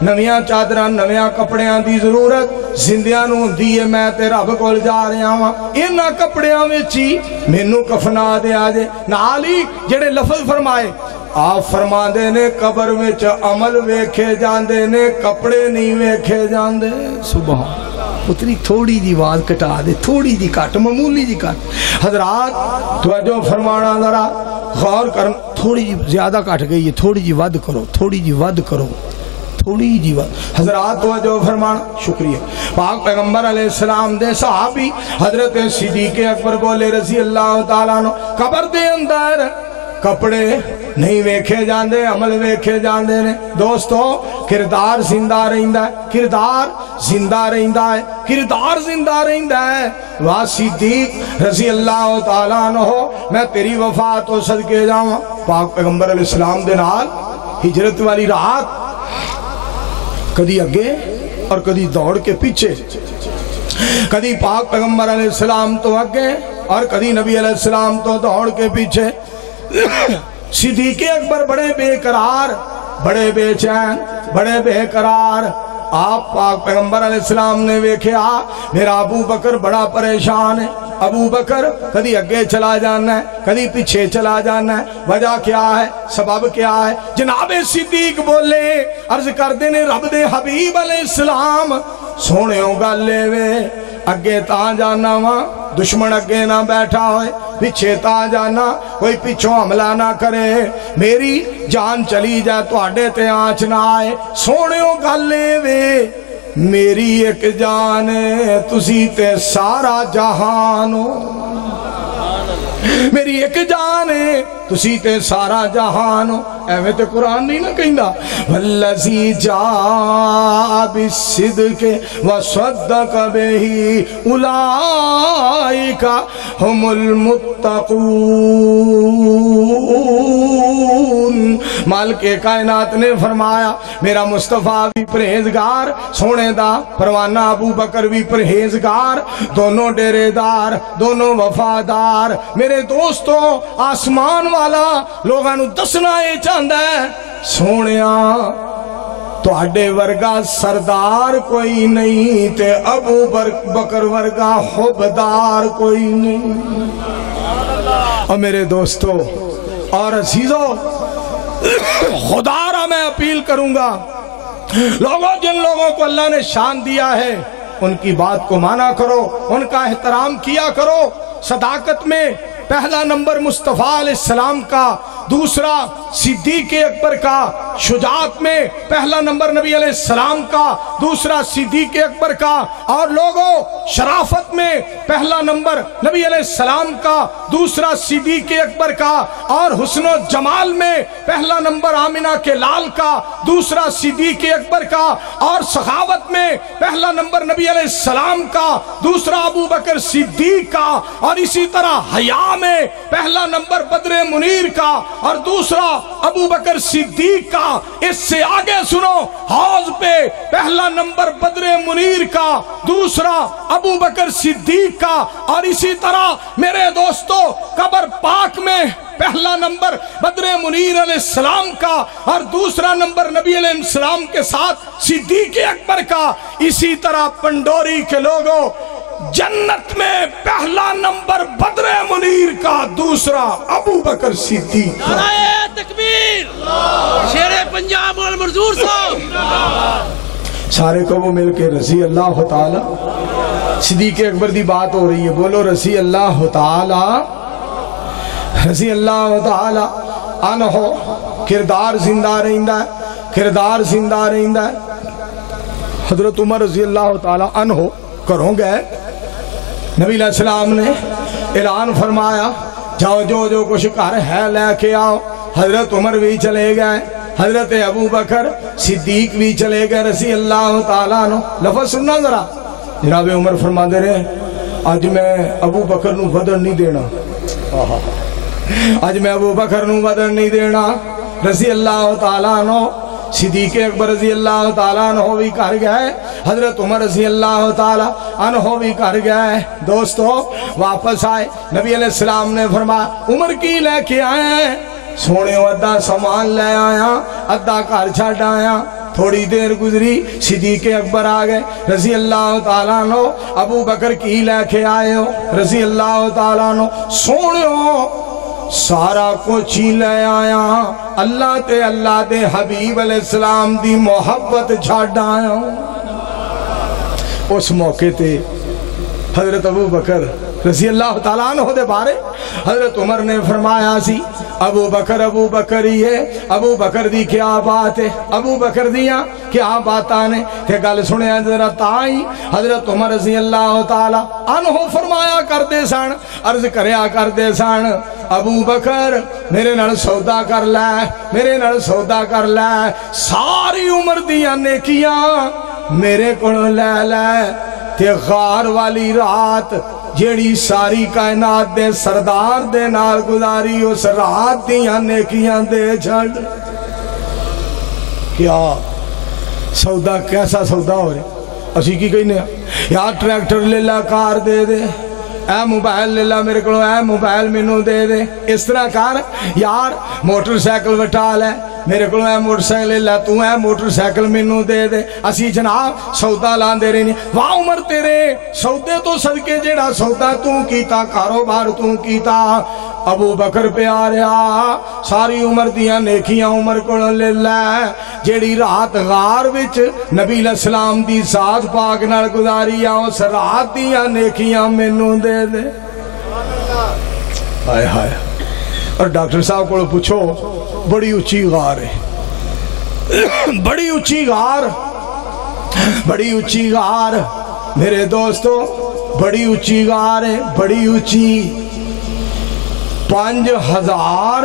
نویاں چادراں نویاں کپڑیاں دی ضرورت زندیاں نو ہوندی ہے، میں تے رب کول جا رہا ہاں، انہاں کپڑیاں وچ ہی مینوں کفنا دیا جے۔ نال ہی جڑے لفظ فرمائے آپ فرما دے نے، قبر وچ عمل ویکھے جاندے نے، کپڑے نہیں ویکھے جاندے۔ سبحان پتری تھوڑی جی آواز کٹا دے، تھوڑی جی کٹ، معمولی جی کٹ۔ حضرات توجہ فرمانا ذرا غور کر، تھوڑی جی زیادہ کٹ گئی ہے، تھوڑی جی ود کرو، تھوڑی جی ود کرو، تھوڑی جی ود۔ حضرات توجہ فرمانا، شکریہ۔ پاک پیغمبر علیہ السلام دے صحابی حضرت صدیق اکبر بولے رضی اللہ تعالیٰ عنہ، قبر دے اندر کپڑے نہیں ویکھے جاندے، عمل ویکھے جاندے نے۔ دوستو کردار زندہ رہندا ہے، کردار زندہ رہندا ہے، کردار زندہ رہندا ہے۔ واہ صدیق رضی اللہ تعالیٰ عنہ میں تیری وفات تو صدقے جاواں۔ پاک پیغمبر علیہ السلام دے نال ہجرت والی رات کدی اگے اور کدی دوڑ کے پیچھے، کدی پاک پیغمبر علیہ السلام تو اگے اور کدی نبی علیہ السلام تو دوڑ کے پیچھے۔ صدیق اکبر بڑے بے قرار، بڑے بے چین، بڑے بے قرار۔ آپ پاک پیغمبر علیہ السلام نے ویکھیا میرا ابو بکر بڑا پریشان ہے۔ ابو بکر کدی اگے چلا جانا ہے، کدی پیچھے چلا جانا ہے، وجہ کیا ہے، سبب کیا ہے؟ جناب صدیق بولے، عرض کر دینے رب دے حبیب علیہ السلام سونے گالے وے، اگے تا جانا وہاں دشمن اگے نہ بیٹھا ہوئے، پیچھے تا جانا کوئی پیچھوں حملہ نہ کرے، میری جان چلی جائے تو آڈے تے آنچ نہ آئے، سونے گالے وے میری ایک جان تسی تے سارا جہانو۔ میری ایک جان ہے تسی تے سارا جہان ہو ایویں تے قرآن نہیں نہ کہندا والذی جاء بالصدق وصدق به اولئک هم المتقون مالک کائنات نے فرمایا میرا مصطفیٰ بھی پرہیزگار سونے دا پروانہ ابو بکر بھی پرہیزگار دونوں ڈیرے دار دونوں وفادار میرے دوستوں آسمان والا لوگاں نو دسنا اے چاہندا ہے سونیا تواڈے ورگا سردار کوئی نہیں تے ابو بکر ورگا حبدار کوئی نہیں اور میرے دوستو اور عزیزو خدا را میں اپیل کروں گا لوگوں جن لوگوں کو اللہ نے شان دیا ہے ان کی بات کو مانا کرو ان کا احترام کیا کرو صداقت میں پہلا نمبر مصطفیٰ علیہ السلام کا دوسرا صدیق اکبر کا شجاعت میں پہلا نمبر نبی علیہ السلام کا دوسرا صدیق اکبر کا اور لوگوں شرافت میں پہلا نمبر نبی علیہ السلام کا دوسرا صدیق اکبر کا اور حسن و جمال میں پہلا نمبر آمنہ کے لال کا دوسرا صدیق اکبر کا اور سخاوت میں پہلا نمبر نبی علیہ السلام کا دوسرا ابو بکر صدیق کا اور اسی طرح حیا میں پہلا نمبر بدر منیر کا اور دوسرا ابو بکر صدیق کا اس سے آگے سنو حوض پہ پہلا نمبر بدر منیر کا دوسرا ابو بکر صدیق کا اور اسی طرح میرے دوستو قبر پاک میں پہلا نمبر بدر منیر علیہ السلام کا اور دوسرا نمبر نبی علیہ السلام کے ساتھ صدیق اکبر کا اسی طرح پنڈوری کے لوگوں جنت میں پہلا نمبر بدر منیر کا دوسرا ابو بکر صدیق نعرہ تکبیر شیر پنجاب اور منظور صاحب سارے کو وہ مل کے رضی اللہ تعالی صدیق اکبر دی بات ہو رہی ہے بولو رضی اللہ تعالی رضی اللہ تعالی عنہ کردار زندہ رہندہ ہے کردار زندہ رہندہ ہے حضرت عمر رضی اللہ تعالی عنہ کروں گئے نبی علیہ السلام نے اعلان فرمایا جاؤ جو کچھ کر ہے لے کے آؤ حضرت عمر بھی چلے گئے حضرت ابو بکر صدیق بھی چلے گئے رضی اللہ تعالیٰ عنہ لفظ سننا ذرا جناب عمر فرما دے رہے ہیں آج میں ابو بکر نو بدر نہیں دینا آج میں ابو بکر نو بدر نہیں دینا رضی اللہ تعالیٰ عنہ صدیق اکبر رضی اللہ تعالیٰ عنہ بھی کر گئے حضرت عمر رضی اللہ تعالیٰ عنہ بھی کر گئے دوستو واپس آئے نبی علیہ السلام نے فرمایا عمر کی لے کے آئے ہیں سونے ادھا سامان لے آیا ادھا گھر چھڈ آیا تھوڑی دیر گزری صدیق اکبر آ گئے رضی اللہ تعالیٰ عنہ ابو بکر کی لے کے آئے ہو رضی اللہ تعالیٰ عنہ سونے ہو سارا کچھ ہی لے آیا اللہ تے اللہ دے حبیب علیہ السلام دی محبت چھڈ آیا اس موقع تے حضرت ابو بکر رضی اللہ تعالیٰ عنہ دے بارے حضرت عمر نے فرمایا سی ابو بکر ہی ہے ابو بکر دی کیا بات ہے ابو بکر دیاں کیا باتاں نے کہ گل سنے ذرا تائیں حضرت عمر رضی اللہ تعالیٰ عنہ فرمایا کر دے سن عرض کریا کر دے سن ابو بکر میرے نال سودا کر لے میرے نال سودا کر لے ساری عمر دیاں نیکیاں میرے کو لے لے تے غار والی رات جیڑی ساری کائنات دے سردار دے نال گزاری اس رات دیاں نیکیاں دے چھڑ کیا سودا کیسا سودا ہو رہے اسی کی کہنے یا ٹریکٹر لے لا کار دے دے اے موبائل لے لا میرے کو اے موبائل مینوں دے دے اس طرح کار یار موٹر سائیکل وٹا لے میرے کو اے موٹر سائیکل لے لا تو اے موٹر سائیکل مینوں دے دے اسی جناب سودا لان دے رہے واہ عمر تیرے سودے تو صدقے جیڑا سودا تو کیتا کاروبار تو کیتا ابو بکر پہ آ رہا ساری عمر دیاں نیکیاں عمر کو لے لے جیڑی رات غار وچ نبی علیہ السلام دی ذات پاک نال گزاری اس رات دیاں نیکیاں مینوں دے دے ہائے ہائے اور ڈاکٹر صاحب کو پوچھو بڑی اونچی غار ہے بڑی اونچی غار میرے دوستو بڑی اونچی غار ہے بڑی اونچی 5000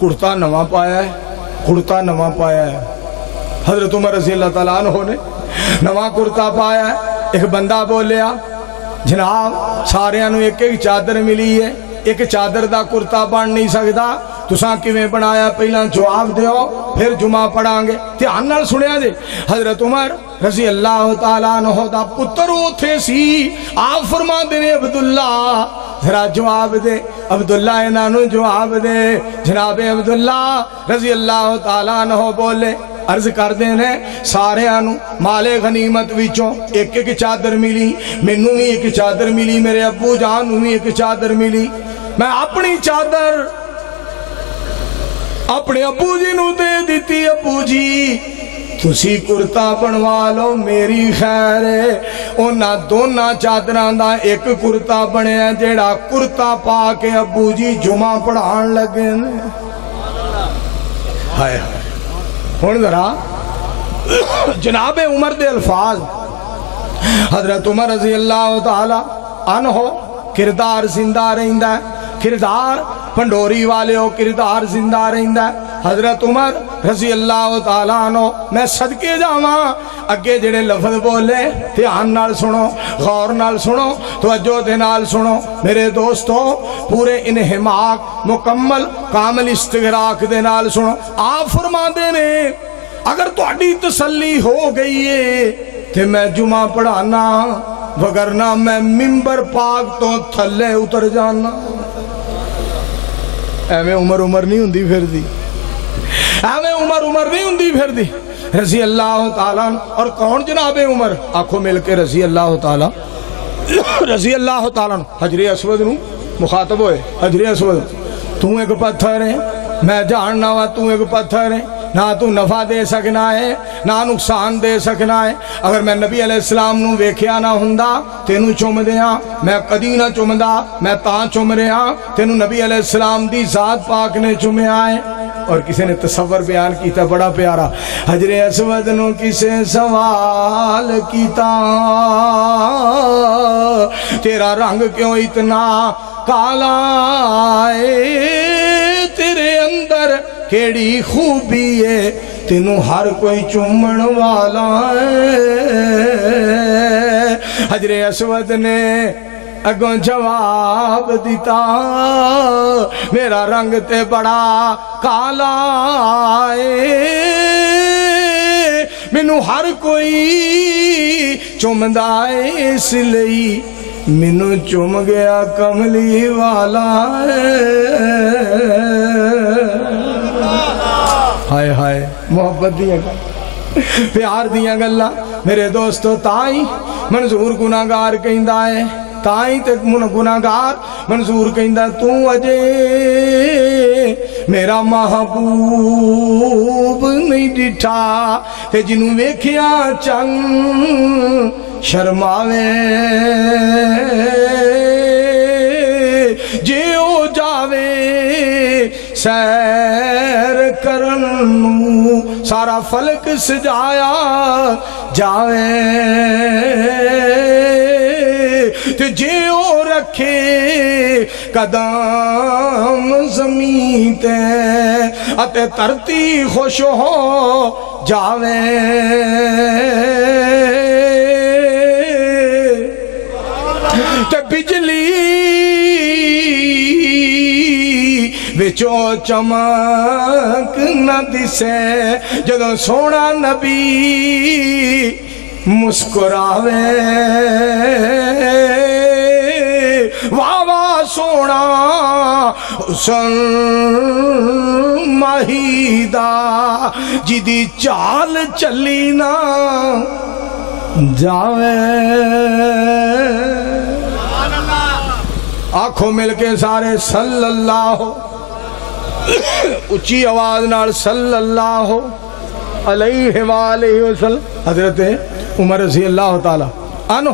کرتا نواں پایا ہے، کرتا نواں پایا ہے. حضرت عمر رضی اللہ تعالیٰ عنہ نے نواں کرتا پایا ہے. ایک بندہ بولیا جناب سارے انہوں ایک ایک چادر ملی ہے، ایک چادر دا کرتا بن نہیں سکتا، تساں کیویں بنایا پہلا جواب دیو پھر جمعہ پڑھاں گے. دھیان نال سنیا جے. حضرت عمر رضی اللہ تعالیٰ عنہ دا پتر اوتھے سی. آپ فرما دینے عبداللہ ذرا جواب دے. عبداللہ انہوں جواب دے. جناب عبداللہ رضی اللہ تعالیٰ عنہ بولے عرض کر دینے سارے آنو مال غنیمت ویچوں ایک ایک چادر ملی، مینوں بھی ایک چادر ملی، میرے ابو جان بھی ایک چادر ملی. میں اپنی چادر اپنے ابو جی نو دے دیتی. ابو جی تسی کرتا بنوا لو میری خیر ہے. اونا دونا چادران دا ایک کرتا بنے ہیں جیڑا کرتا پا کے ابو جی جمعہ پڑھان لگے نے. ہائے ہائے. ہون ذرا جناب عمر دے الفاظ حضرت عمر رضی اللہ تعالی عنہ کردار زندہ رہندہ ہے. کردار پنڈوری والے ہو کردار زندہ رہندہ ہے. حضرت عمر رضی اللہ تعالیٰ عنہ میں صدقے جاواں اگے جڑے لفظ بولے دھیان نال سنو، غور نال سنو، توجہ دے نال سنو میرے دوستو. پورے انہماک مکمل کامل استغراق دے نال سنو. آپ فرما دے نے اگر تہاڈی تسلی ہو گئی ہے تے میں جمعہ پڑھانا، وگرنہ میں ممبر پاک تو تھلے اتر جانا. ایویں عمر نہیں ہوندی پھر دی، ایویں عمر نہیں ہوندی پھر دی. رضی اللہ تعالیٰ. اور کون جناب عمر؟ آنکھوں مل کے رضی اللہ تعالیٰ رضی اللہ تعالیٰ. حجر اسود نو مخاطب ہوئے. حجر اسود تو ایک پتھر ہے، میں جاننا وا تو ایک پتھر ہے، نہ تو نفع دے سکنا ہے نہ نقصان دے سکنا ہے. اگر میں نبی علیہ السلام نو ویکھیا نہ ہوندا تینوں چوم دیاں، میں کدی نہ چومدا، میں تاں چوم رہا تینوں نبی علیہ السلام دی ذات پاک نے چومیا ہے. اور کسی نے تصور بیان کیتا بڑا پیارا. حجر اسود نو کسے سوال کیتا تیرا رنگ کیوں اتنا کالا ہے، تیرے اندر کیڑی خوبی ہے، تینوں ہر کوئی چومن والا ہے. حجر اسود نے اگوں جواب دیتا میرا رنگ تے بڑا کالا ہے، مینوں ہر کوئی چومدا ہے، اس لئی مینوں چوم گیا کملی والا ہے. ہائے ہائے محبت دیاں پیار دیاں گلہ میرے دوستو. تائیں منظور گناہگار کہندہ ہے، تائیں تے گناہگار منظور کہندہ تو اجے میرا محبوب نہیں ڈٹھا تے جنوں ویکھیا چنگ شرماوے، جے او جاوے سیر کرنو سارا فلک سجایا جاوے، تے جے او رکھے قدم زمین تے اتے ترتی خوش ہو جاوے. تے بجلی وچو چمک نہ دسے جدوں سونا نبی مسکراوے، واہ واہ سونا حسن مہیدہ جدی چال چلی نہ جاوے. آنکھوں مل کے سارے صلی اللہ اچھی آواز نال صلی اللہ علیہ وآلہ وسلم. حضرت عمر رضی اللہ تعالیٰ عنہ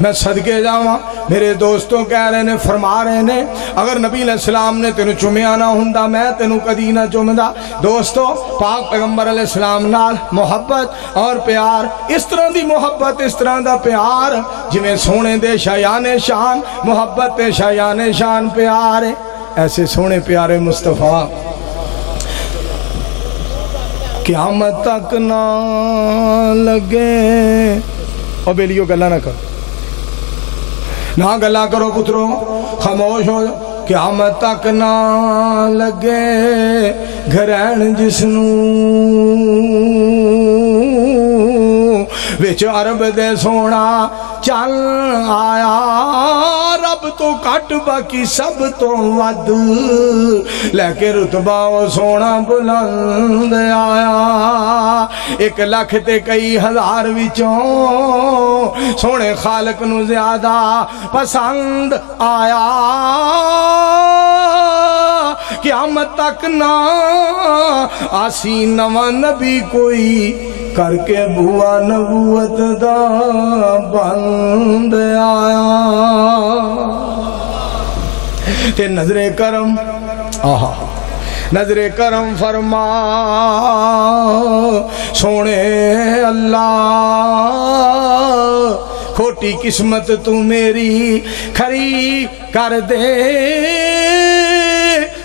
میں صدقے جاواں میرے دوستوں کہہ رہے نے فرما رہے نے اگر نبی علیہ السلام نے تینوں چومیا نہ ہوندا میں تینوں کدی نہ چومدا. دوستو پاک پیغمبر علیہ السلام نال محبت اور پیار اس طرح دی محبت اس طرح دا پیار جویں سونے دے شایان شان محبت تے شایان شان پیار ہے. ایسے سونے پیارے مصطفیٰ قیامت تک نہ لگے اور بیلیو گلا نہ کرو نہ گلا کرو پترو خاموش ہو قیامت تک نہ لگے گھرین جسنو وچ عرب دے سونا چل آیا رب تو کٹ باقی سب تو ود لے کے رتبہ وہ سونا بلند آیا 1 لاکھ تے کئی ہزار وچوں سونے خالق نو زیادہ پسند آیا قیامت تک نہ آسی نواں نبی کوئی کر کے بوا نبوت دا بند آیا تے نظر کرم نظر کرم فرما سونے اللہ کھوٹی قسمت تو میری کھری کر دے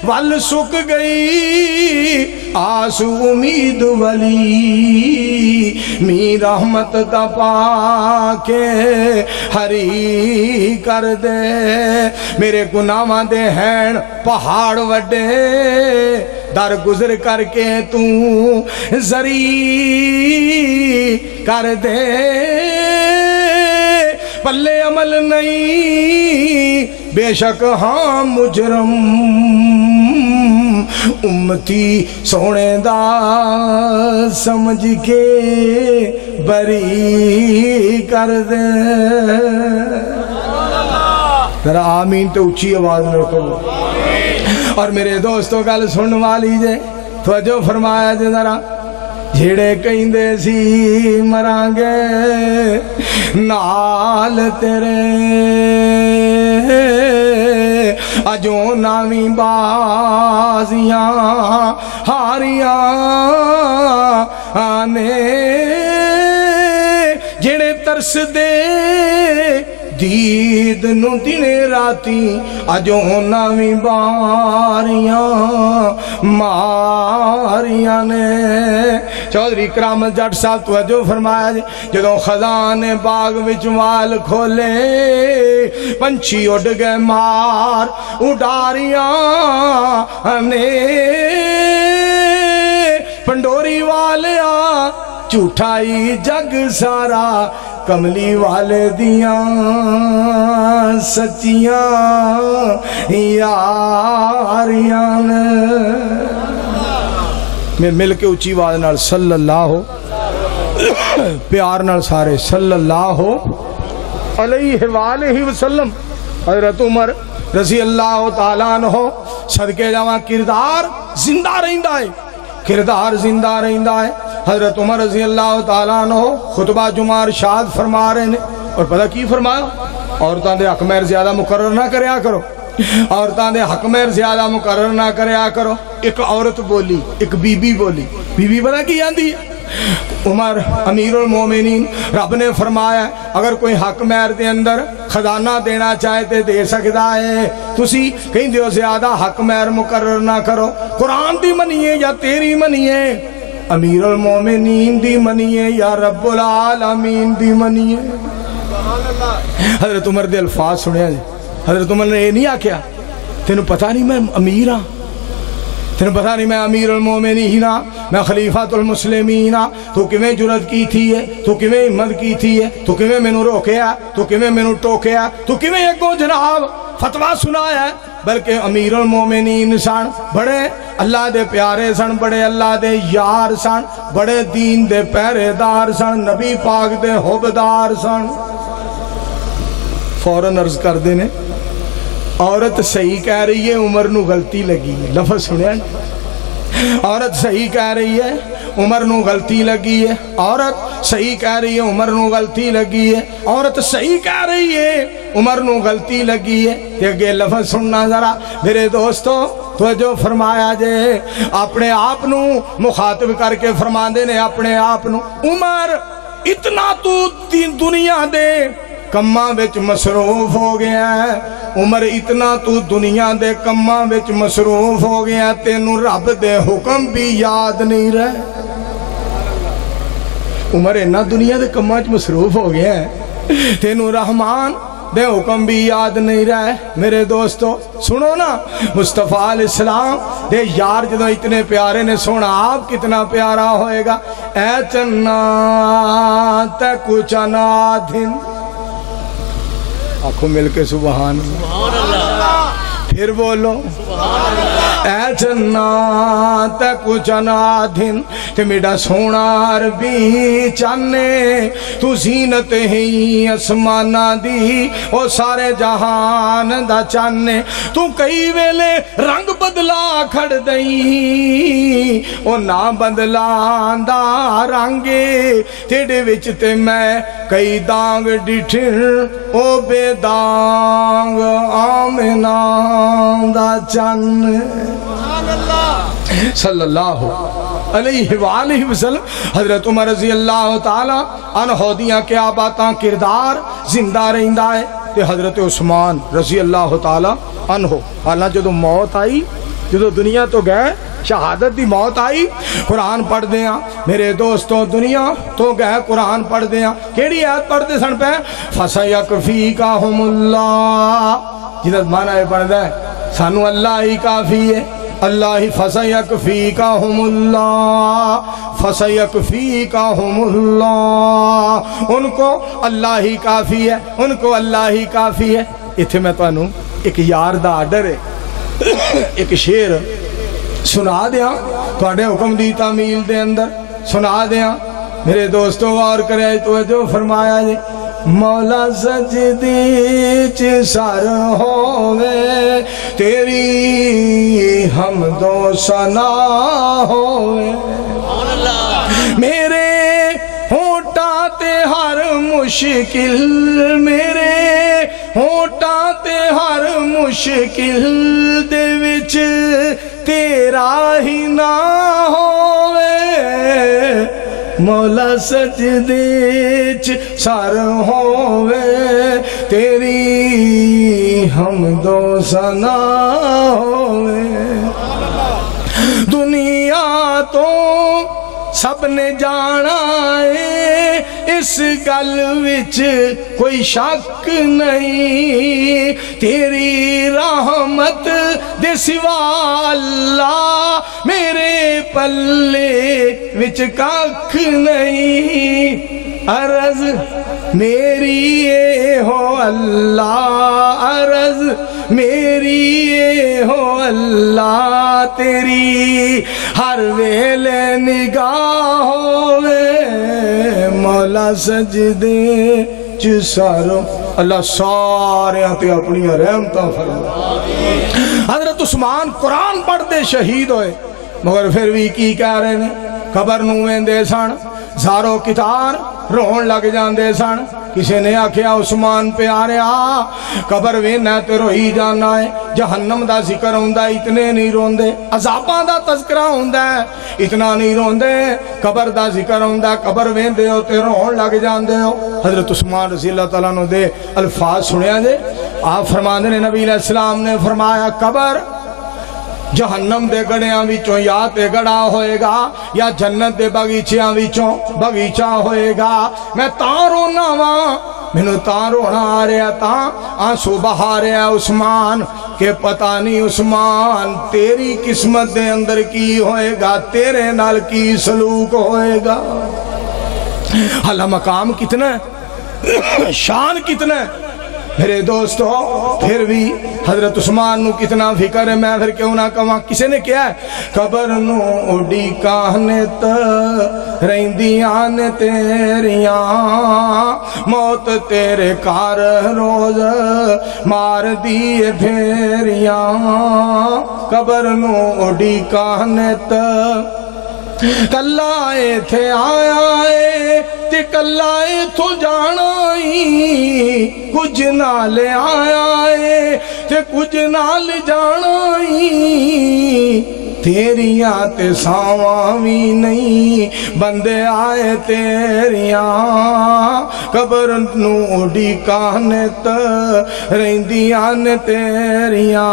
ول سک گئی آس امید ولی می رحمت دا پاکے ہری کر دے میرے گناہاں دے ہین پہاڑ وڈے در گزر کر کے تو زری کر دے پلے عمل نہیں بے شک ہاں مجرم امتی سونے دا سمجھ کے بری کر دے ذرا آمین تو اچھی آواز میں رکھو اور میرے دوستوں گل سن والی جے توجہ فرمایا جے ذرا جھڑے کہیں دے سی مرانگے نال تیرے اجوں نامی بازیاں ہاریاں آنے جھڑے ترس دے دید نو دینے راتی اجوں نامی باریاں ماریاں نے چودھری کرامت جٹ صاحب توجہ فرمایا جدوں خزان باغ وچ وال کھولے پنچھی اڑ گئے مار اڈاریاں نے پنڈوری والیا جھوٹائی جگ سارا کملی والے دیاں سچیاں یاریاں میں مل کے اچھی آواز نال صلی اللہ ہو پیار نال سارے صلی اللہ علیہ وآلہ وسلم حضرت عمر رضی اللہ تعالیٰ عنہ صدقے جاواں کردار زندہ رہندہ ہے کردار زندہ رہندہ ہے حضرت عمر رضی اللہ تعالیٰ عنہ خطبہ جمعہ ارشاد فرما رہے ہیں اور پتہ کی فرمایا عورتاں دے حق مہر زیادہ مقرر نہ کریا کرو عورتاں دے حق مہر زیادہ مقرر نہ کریا کرو ایک عورت بولی ایک بی بی بولی بی بی پتہ کی آندی ہے عمر امیر المومنین رب نے فرمایا اگر کوئی حق مہر دے اندر خزانہ دینا چاہے تے دے سکتا ہے تسی کہیں دیو زیادہ حق مہر مقرر نہ کرو قرآن دی منیے یا تیری منیے امیر المومنین دی منیے یا رب العالمین دی منیے حضرت عمر دے الفاظ سنیا جی حضرت عمر نے یہ نہیں آکیا تینوں پتہ نہیں میں امیر ہاں تینوں پتہ نہیں میں امیر المومنین ہاں میں خلیفۃ المسلمین ہاں تو کیویں جرت کی تھی ہے تو کیویں ہمت کی تھی ہے تو کیویں مینوں روکیا تو کیویں مینوں ٹوکیا تو کیویں اگوں جناب فتویٰ سنایا ہے بلکہ امیر المومنین سن بڑے اللہ دے پیارے سن بڑے اللہ دے یار سن بڑے دین دے پہرے دار سن نبی پاک دے حبدار سن فوراً عرض کر دینے عورت صحیح کہہ رہی ہے عمر نو غلطی لگی ہے لفظ سنیا عورت صحیح کہہ رہی ہے عمر نو غلطی لگی ہے عورت صحیح کہہ رہی ہے عمر نو غلطی لگی ہے عورت صحیح کہہ رہی ہے عمر نو غلطی لگی ہے یہ لفظ سننا ذرا میرے دوستو تو جو فرمایا جے اپنے آپ نو مخاطب کر کے فرما دینے اپنے آپ نو عمر اتنا تو دنیا دے کماں وچ مصروف ہو گیا ہے عمر اتنا تو دنیا دے کماں وچ مصروف ہو گیا ہے تینوں رب دے حکم بھی یاد نہیں رہے عمر اتنا دنیا دے کماں وچ مصروف ہو گیا ہے تینوں رحمان دے حکم بھی یاد نہیں رہے میرے دوستو سنو نا مصطفیٰ علیہ السلام دے یار جدو اتنے پیارے نے سونا آپ کتنا پیارا ہوئے گا اے چنا تکو چنا دھن آنکھوں مل کے سبحان اللہ پھر بولو اے چنا تکو چنا دھن تے میڈا سونا عربی چانے تو زینت ہی اسمانہ دی او سارے جہان دا چانے تو کئی ویلے رنگ بدلا کھڑ دئی او نا بدلا دا رنگے تیڑے وچ تے میں کئی دانگ ڈٹھن او بے دانگ آمنہ دا چانے صلی اللہ علیہ وآلہ وسلم حضرت عمر رضی اللہ تعالی عنہ دیاں کیا باتاں کردار زندہ رہندہ ہے تے حضرت عثمان رضی اللہ تعالی عنہ حالانہ جدو موت آئی جدو دنیا تو گئے شہادت دی موت آئی قرآن پڑھ دیاں میرے دوستوں دنیا تو گئے قرآن پڑھ دیاں کیڑی آیت پڑھ دے سن پہ فَسَيَكْفِيكَهُمُ اللَّهُ جدت معنی ہے پڑھ دے سانو اللہ ہی کافی ہے اللہ ہی فَسَيَكْفِيكَهُمُ اللَّهُ فَسَيَكْفِيكَهُمُ اللَّهُ ان کو اللہ ہی کافی ہے ان کو اللہ ہی کافی ہے اتھے میں تو انہوں ایک یار دا آڈر ہے ایک شیر سنا دیا تو اڈے حکم دی تعمیل دے اندر سنا دیا میرے دوستوں غور کرے تو جو فرمایا جی مولا سجدی چ سر ہووے تیری حمد و ثنا ہووے میرے ہونٹاں تے ہر مشکل میرے ہونٹاں تے ہر مشکل دے وچ تیرا ہی نہ ہووے مولا سجدے چ سر ہووے تیری حمد و ثنا ہووے دنیا تو سب نے جانا ہے اس گل وچ کوئی شک نہیں تیری رحمت دے سوا اللہ میرے پلے وچ کاکھ نہیں عرض میری اے ہو اللہ عرض میری اے ہو اللہ تیری ہر ویلے نگاہ ہووے مولا سجدے چ سارو اللہ سارے آتے اپنی رحمتہ فرما حضرت عثمان قرآن پڑھتے شہید ہوئے مگر پھر بھی کی کہہ رہے ہیں قبر نویں دے سن زارو کتار رون لگ جان دے سن کسی نے آکھیا عثمان پہ آ رہا قبر وینا تے روئی جانا ہے جہنم دا ذکر ہوندہ اتنے نہیں روندے عذاباں دا تذکرہ ہوندہ ہے اتنا نہیں روندے قبر دا ذکر ہوندہ قبر وین دے ہو تے رون لگ جان دے ہو حضرت عثمان رضی اللہ تعالیٰ نے دے الفاظ سنیا دے آپ فرمانے نے نبی علیہ السلام نے فرمایا قبر جہنم دے گڑیاں وچوں یا تے گڑا ہوئے گا یا جنت دے باغیچیاں وچوں باغیچہ ہوئے گا میں تاں رونا واں مینوں تاں رونا آ رہا تاں آنسو بہا رہا عثمان کہ پتہ نہیں عثمان تیری قسمت دے اندر کی ہوئے گا تیرے نال کی سلوک ہوئے گا حالا مقام کتنا ہے شان کتنا ہے میرے دوستو پھر بھی حضرت عثمان نو کتنا فکر ہے میں پھر کیوں نہ کہاں کسی نے کیا ہے قبر نو اڈی کہنے رہندیاں نے تیریاں موت تیرے کار روز مار دیے پھیریاں قبر نو اڈی کہنے کلائے تھے آیا تے کلائے تو جانائی کچھ نال آیا تے کچھ نال جانائی تیریاں تے ساواں وی نہیں بندے آئے تیریاں قبر نو اڈی کانت رہندیاں نے تیریاں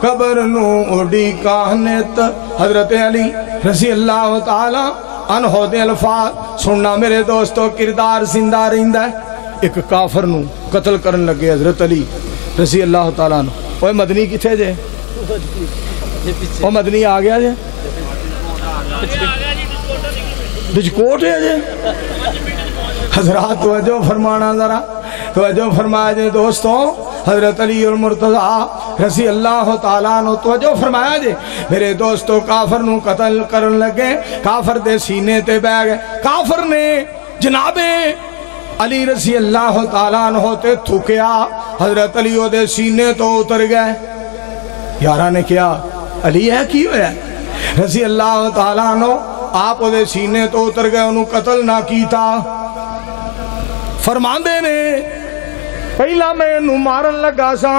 قبر نو اڈی کانت حضرت علی رضی اللہ تعالی عنہ دے الفاظ سننا میرے دوستو کردار زندہ رہندا ہے ایک کافر نو قتل کرن لگے حضرت علی رضی اللہ تعالیٰ عنہ اوہ مدنی کتھے جے وہ مدنی آ گیا جے بجکوٹ ہے جے حضرات توجہ فرمانا ذرا توجہ فرمایا جے دوستوں حضرت علی المرتضیٰ رضی اللہ تعالیٰ عنہ توجہ فرمایا جے میرے دوستو کافر نو قتل کرن لگے کافر دے سینے تے بہ گئے کافر نے جناب علی رضی اللہ تعالیٰ عنہ تے تھکیا حضرت علی او دے سینے تو اتر گئے یارہ نے کیا علی ہے کی ہویا رضی اللہ تعالیٰ عنہ آپ او دے سینے تو اتر گئے انہوں قتل نہ کیتا فرمان دے نے پہلا میں انہوں مارن لگا سا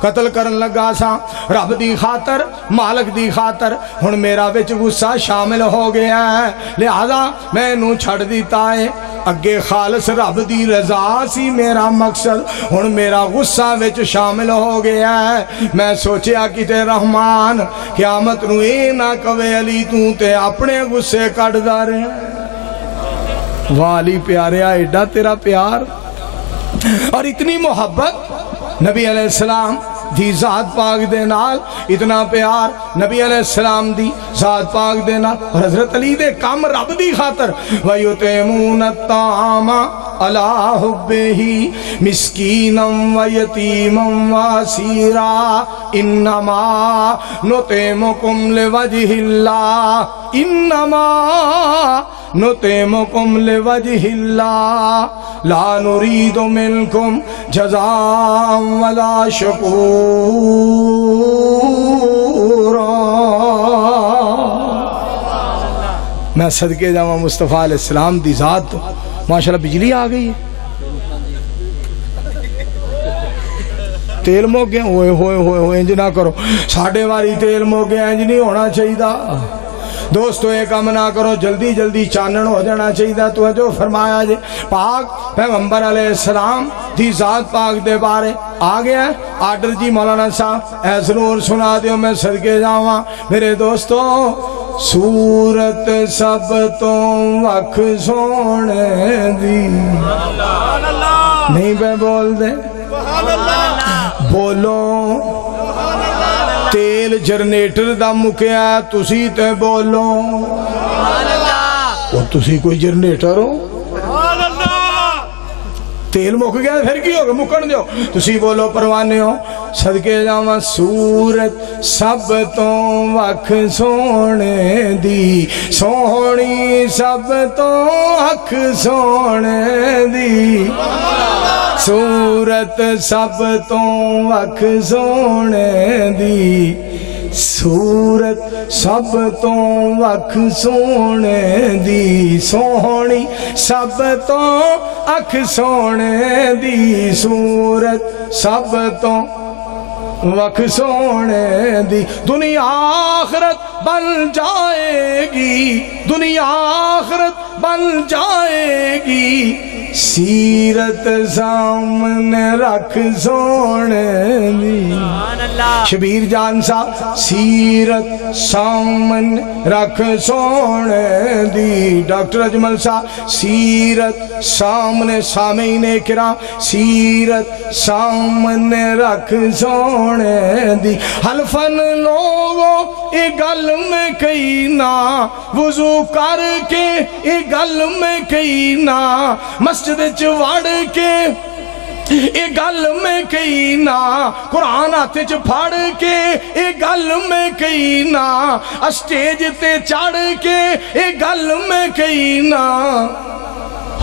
قتل کرن لگا سا رب دی خاطر مالک دی خاطر ہن میرا وچ غصہ شامل ہو گیا ہے لہذا میں انہوں چھڑ دیتا ہے اگے خالص رب دی رضا سی میرا مقصد ہن میرا غصہ وچ شامل ہو گیا ہے میں سوچیا کہ تے رحمان قیامت نو اے نہ کہے علی تو تے اپنے غصے کٹ دا رہے والی پیاریا ایڈا تیرا پیار اور اتنی محبت نبی علیہ السلام دی ذات پاک دے نال اتنا پیار نبی علیہ السلام دی ذات پاک دے نال اور حضرت علی دے کام رب دی خاطر وَيُطْعِمُونَ الطَّعَامَ عَلَىٰ حُبِّهِ مِسْكِينًا وَيَتِيمًا وَأَسِيرًا إِنَّمَا نُطْعِمُكُمْ لِوَجْهِ اللَّهِ إِنَّمَا نُطْعِمُكُمْ لِوَجْهِ اللَّهِ لَا نُرِيدُ مِنْكُمْ جَزَاءً وَلَا شُكُورًا میں صدقے جامع مصطفیٰ علیہ السلام دی ذات تو ماشاءاللہ بجلی آ گئی ہے تیل مو گیا ہوئے ہوئے ہوئے ہوئے انج نہ کرو ساڑھے واری تیل مو گیا انج نہیں ہونا چاہیے دوستو ایک کام نہ کرو جلدی جلدی چانن ہو جانا چاہیے تو جو فرمایا جے پاک پیغمبر علیہ السلام دی ذات پاک دے بارے آ گیا ہے آرڈر جی مولانا صاحب اے ضرور سنا دیو میں صدقے جاواں میرے دوستو صورت سب تو وکھ سونے دی نہیں بے بول دے بولو تیل جرنیٹر دا مکیا تسی تے بولو اور تسی کوئی جرنیٹر ہو تیل مک گیا پھر کی ہوگا مکن دیو تسی بولو پروانے ہو صدقے جاواں صورت سب تو وکھ سونے دی سونی سب تو اکھ سونے دی صورت سب تو وکھ سونے دی صورت سب تو وکھ سونے دی سونی سب تو اکھ سونے دی صورت سب تو وکھ سونے دی دنیا آخرت بن جائے گی دنیا آخرت بن جائے گی سیرت سامنے رکھ سونے دی شبیر جان صاحب سیرت سامنے رکھ سونے دی ڈاکٹر اجمل صاحب سیرت سامنے سامعین کرام سیرت سامنے رکھ سونے دی حلفن لوگوں اے گل میں کئی نا وضو کر کے اے گل میں کئی نا مسجد چوڑ کے اے گل میں کئی نا قرآن ہاتھ چ پھڑ کے اے گل میں کئی نا اسٹیج تے چڑھ کے اے گل میں کئی نا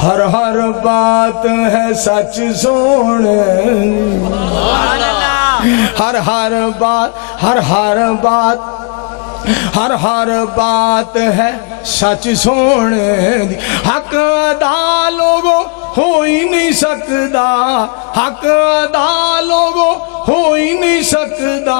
ہر ہر بات ہے سچ سونے ہر ہر بات ہر ہر بات ہر ہر بات ہے سچ سونے دی حق ادا لوگوں ہو ہی نہیں سکتا حق ادا لوگوں ہو ہی نہیں سکتا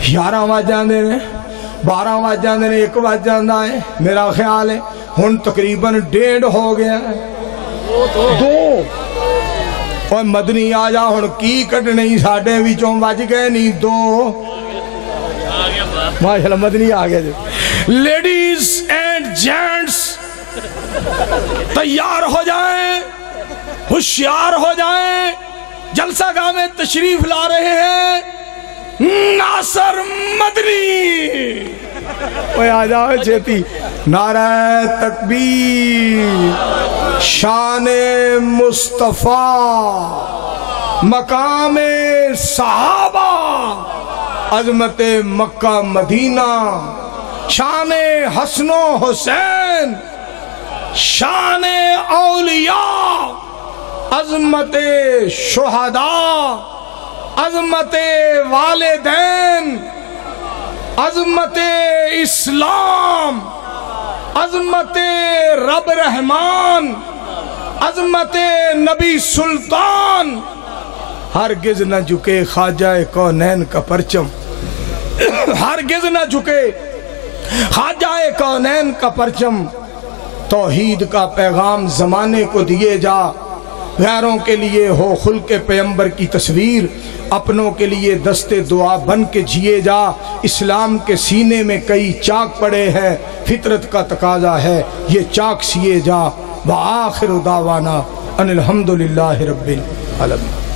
11 وج جاندے نے 12 وج جاندے نے 1 وج جاندا ہے میرا خیال ہے ہن تقریباً 1:30 ہو گیا ہے 2 اور مدنی آ جا ہن کی کڈنے ساڈے وچوں وج گئے نہیں 2 ماشاءاللہ مدنی آ گیا جی لیڈیز اینڈ جینٹس تیار ہو جائیں ہوشیار ہو جائیں جلسہ گاہ میں تشریف لا رہے ہیں ناصر مدنی اوہ آ جاؤ چھیتی نعرہ تکبیر شان مصطفیٰ مقام صحابہ عظمت مکہ مدینہ شان حسن و حسین شان اولیاء عظمت شہداء عظمت والدین عظمت اسلام عظمت رب رحمان عظمت نبی سلطان ہرگز نہ جھکے خواجہ کونین کا پرچم ہرگز نہ جھکے خواجہ کونین کا پرچم توحید کا پیغام زمانے کو دیے جا غیروں کے لیے ہو خلق پیغمبر کی تصویر اپنوں کے لیے دستے دعا بن کے جیے جا اسلام کے سینے میں کئی چاک پڑے ہیں فطرت کا تقاضا ہے یہ چاک سیے جا وآخر دعوانا ان الحمدللہ رب العالمین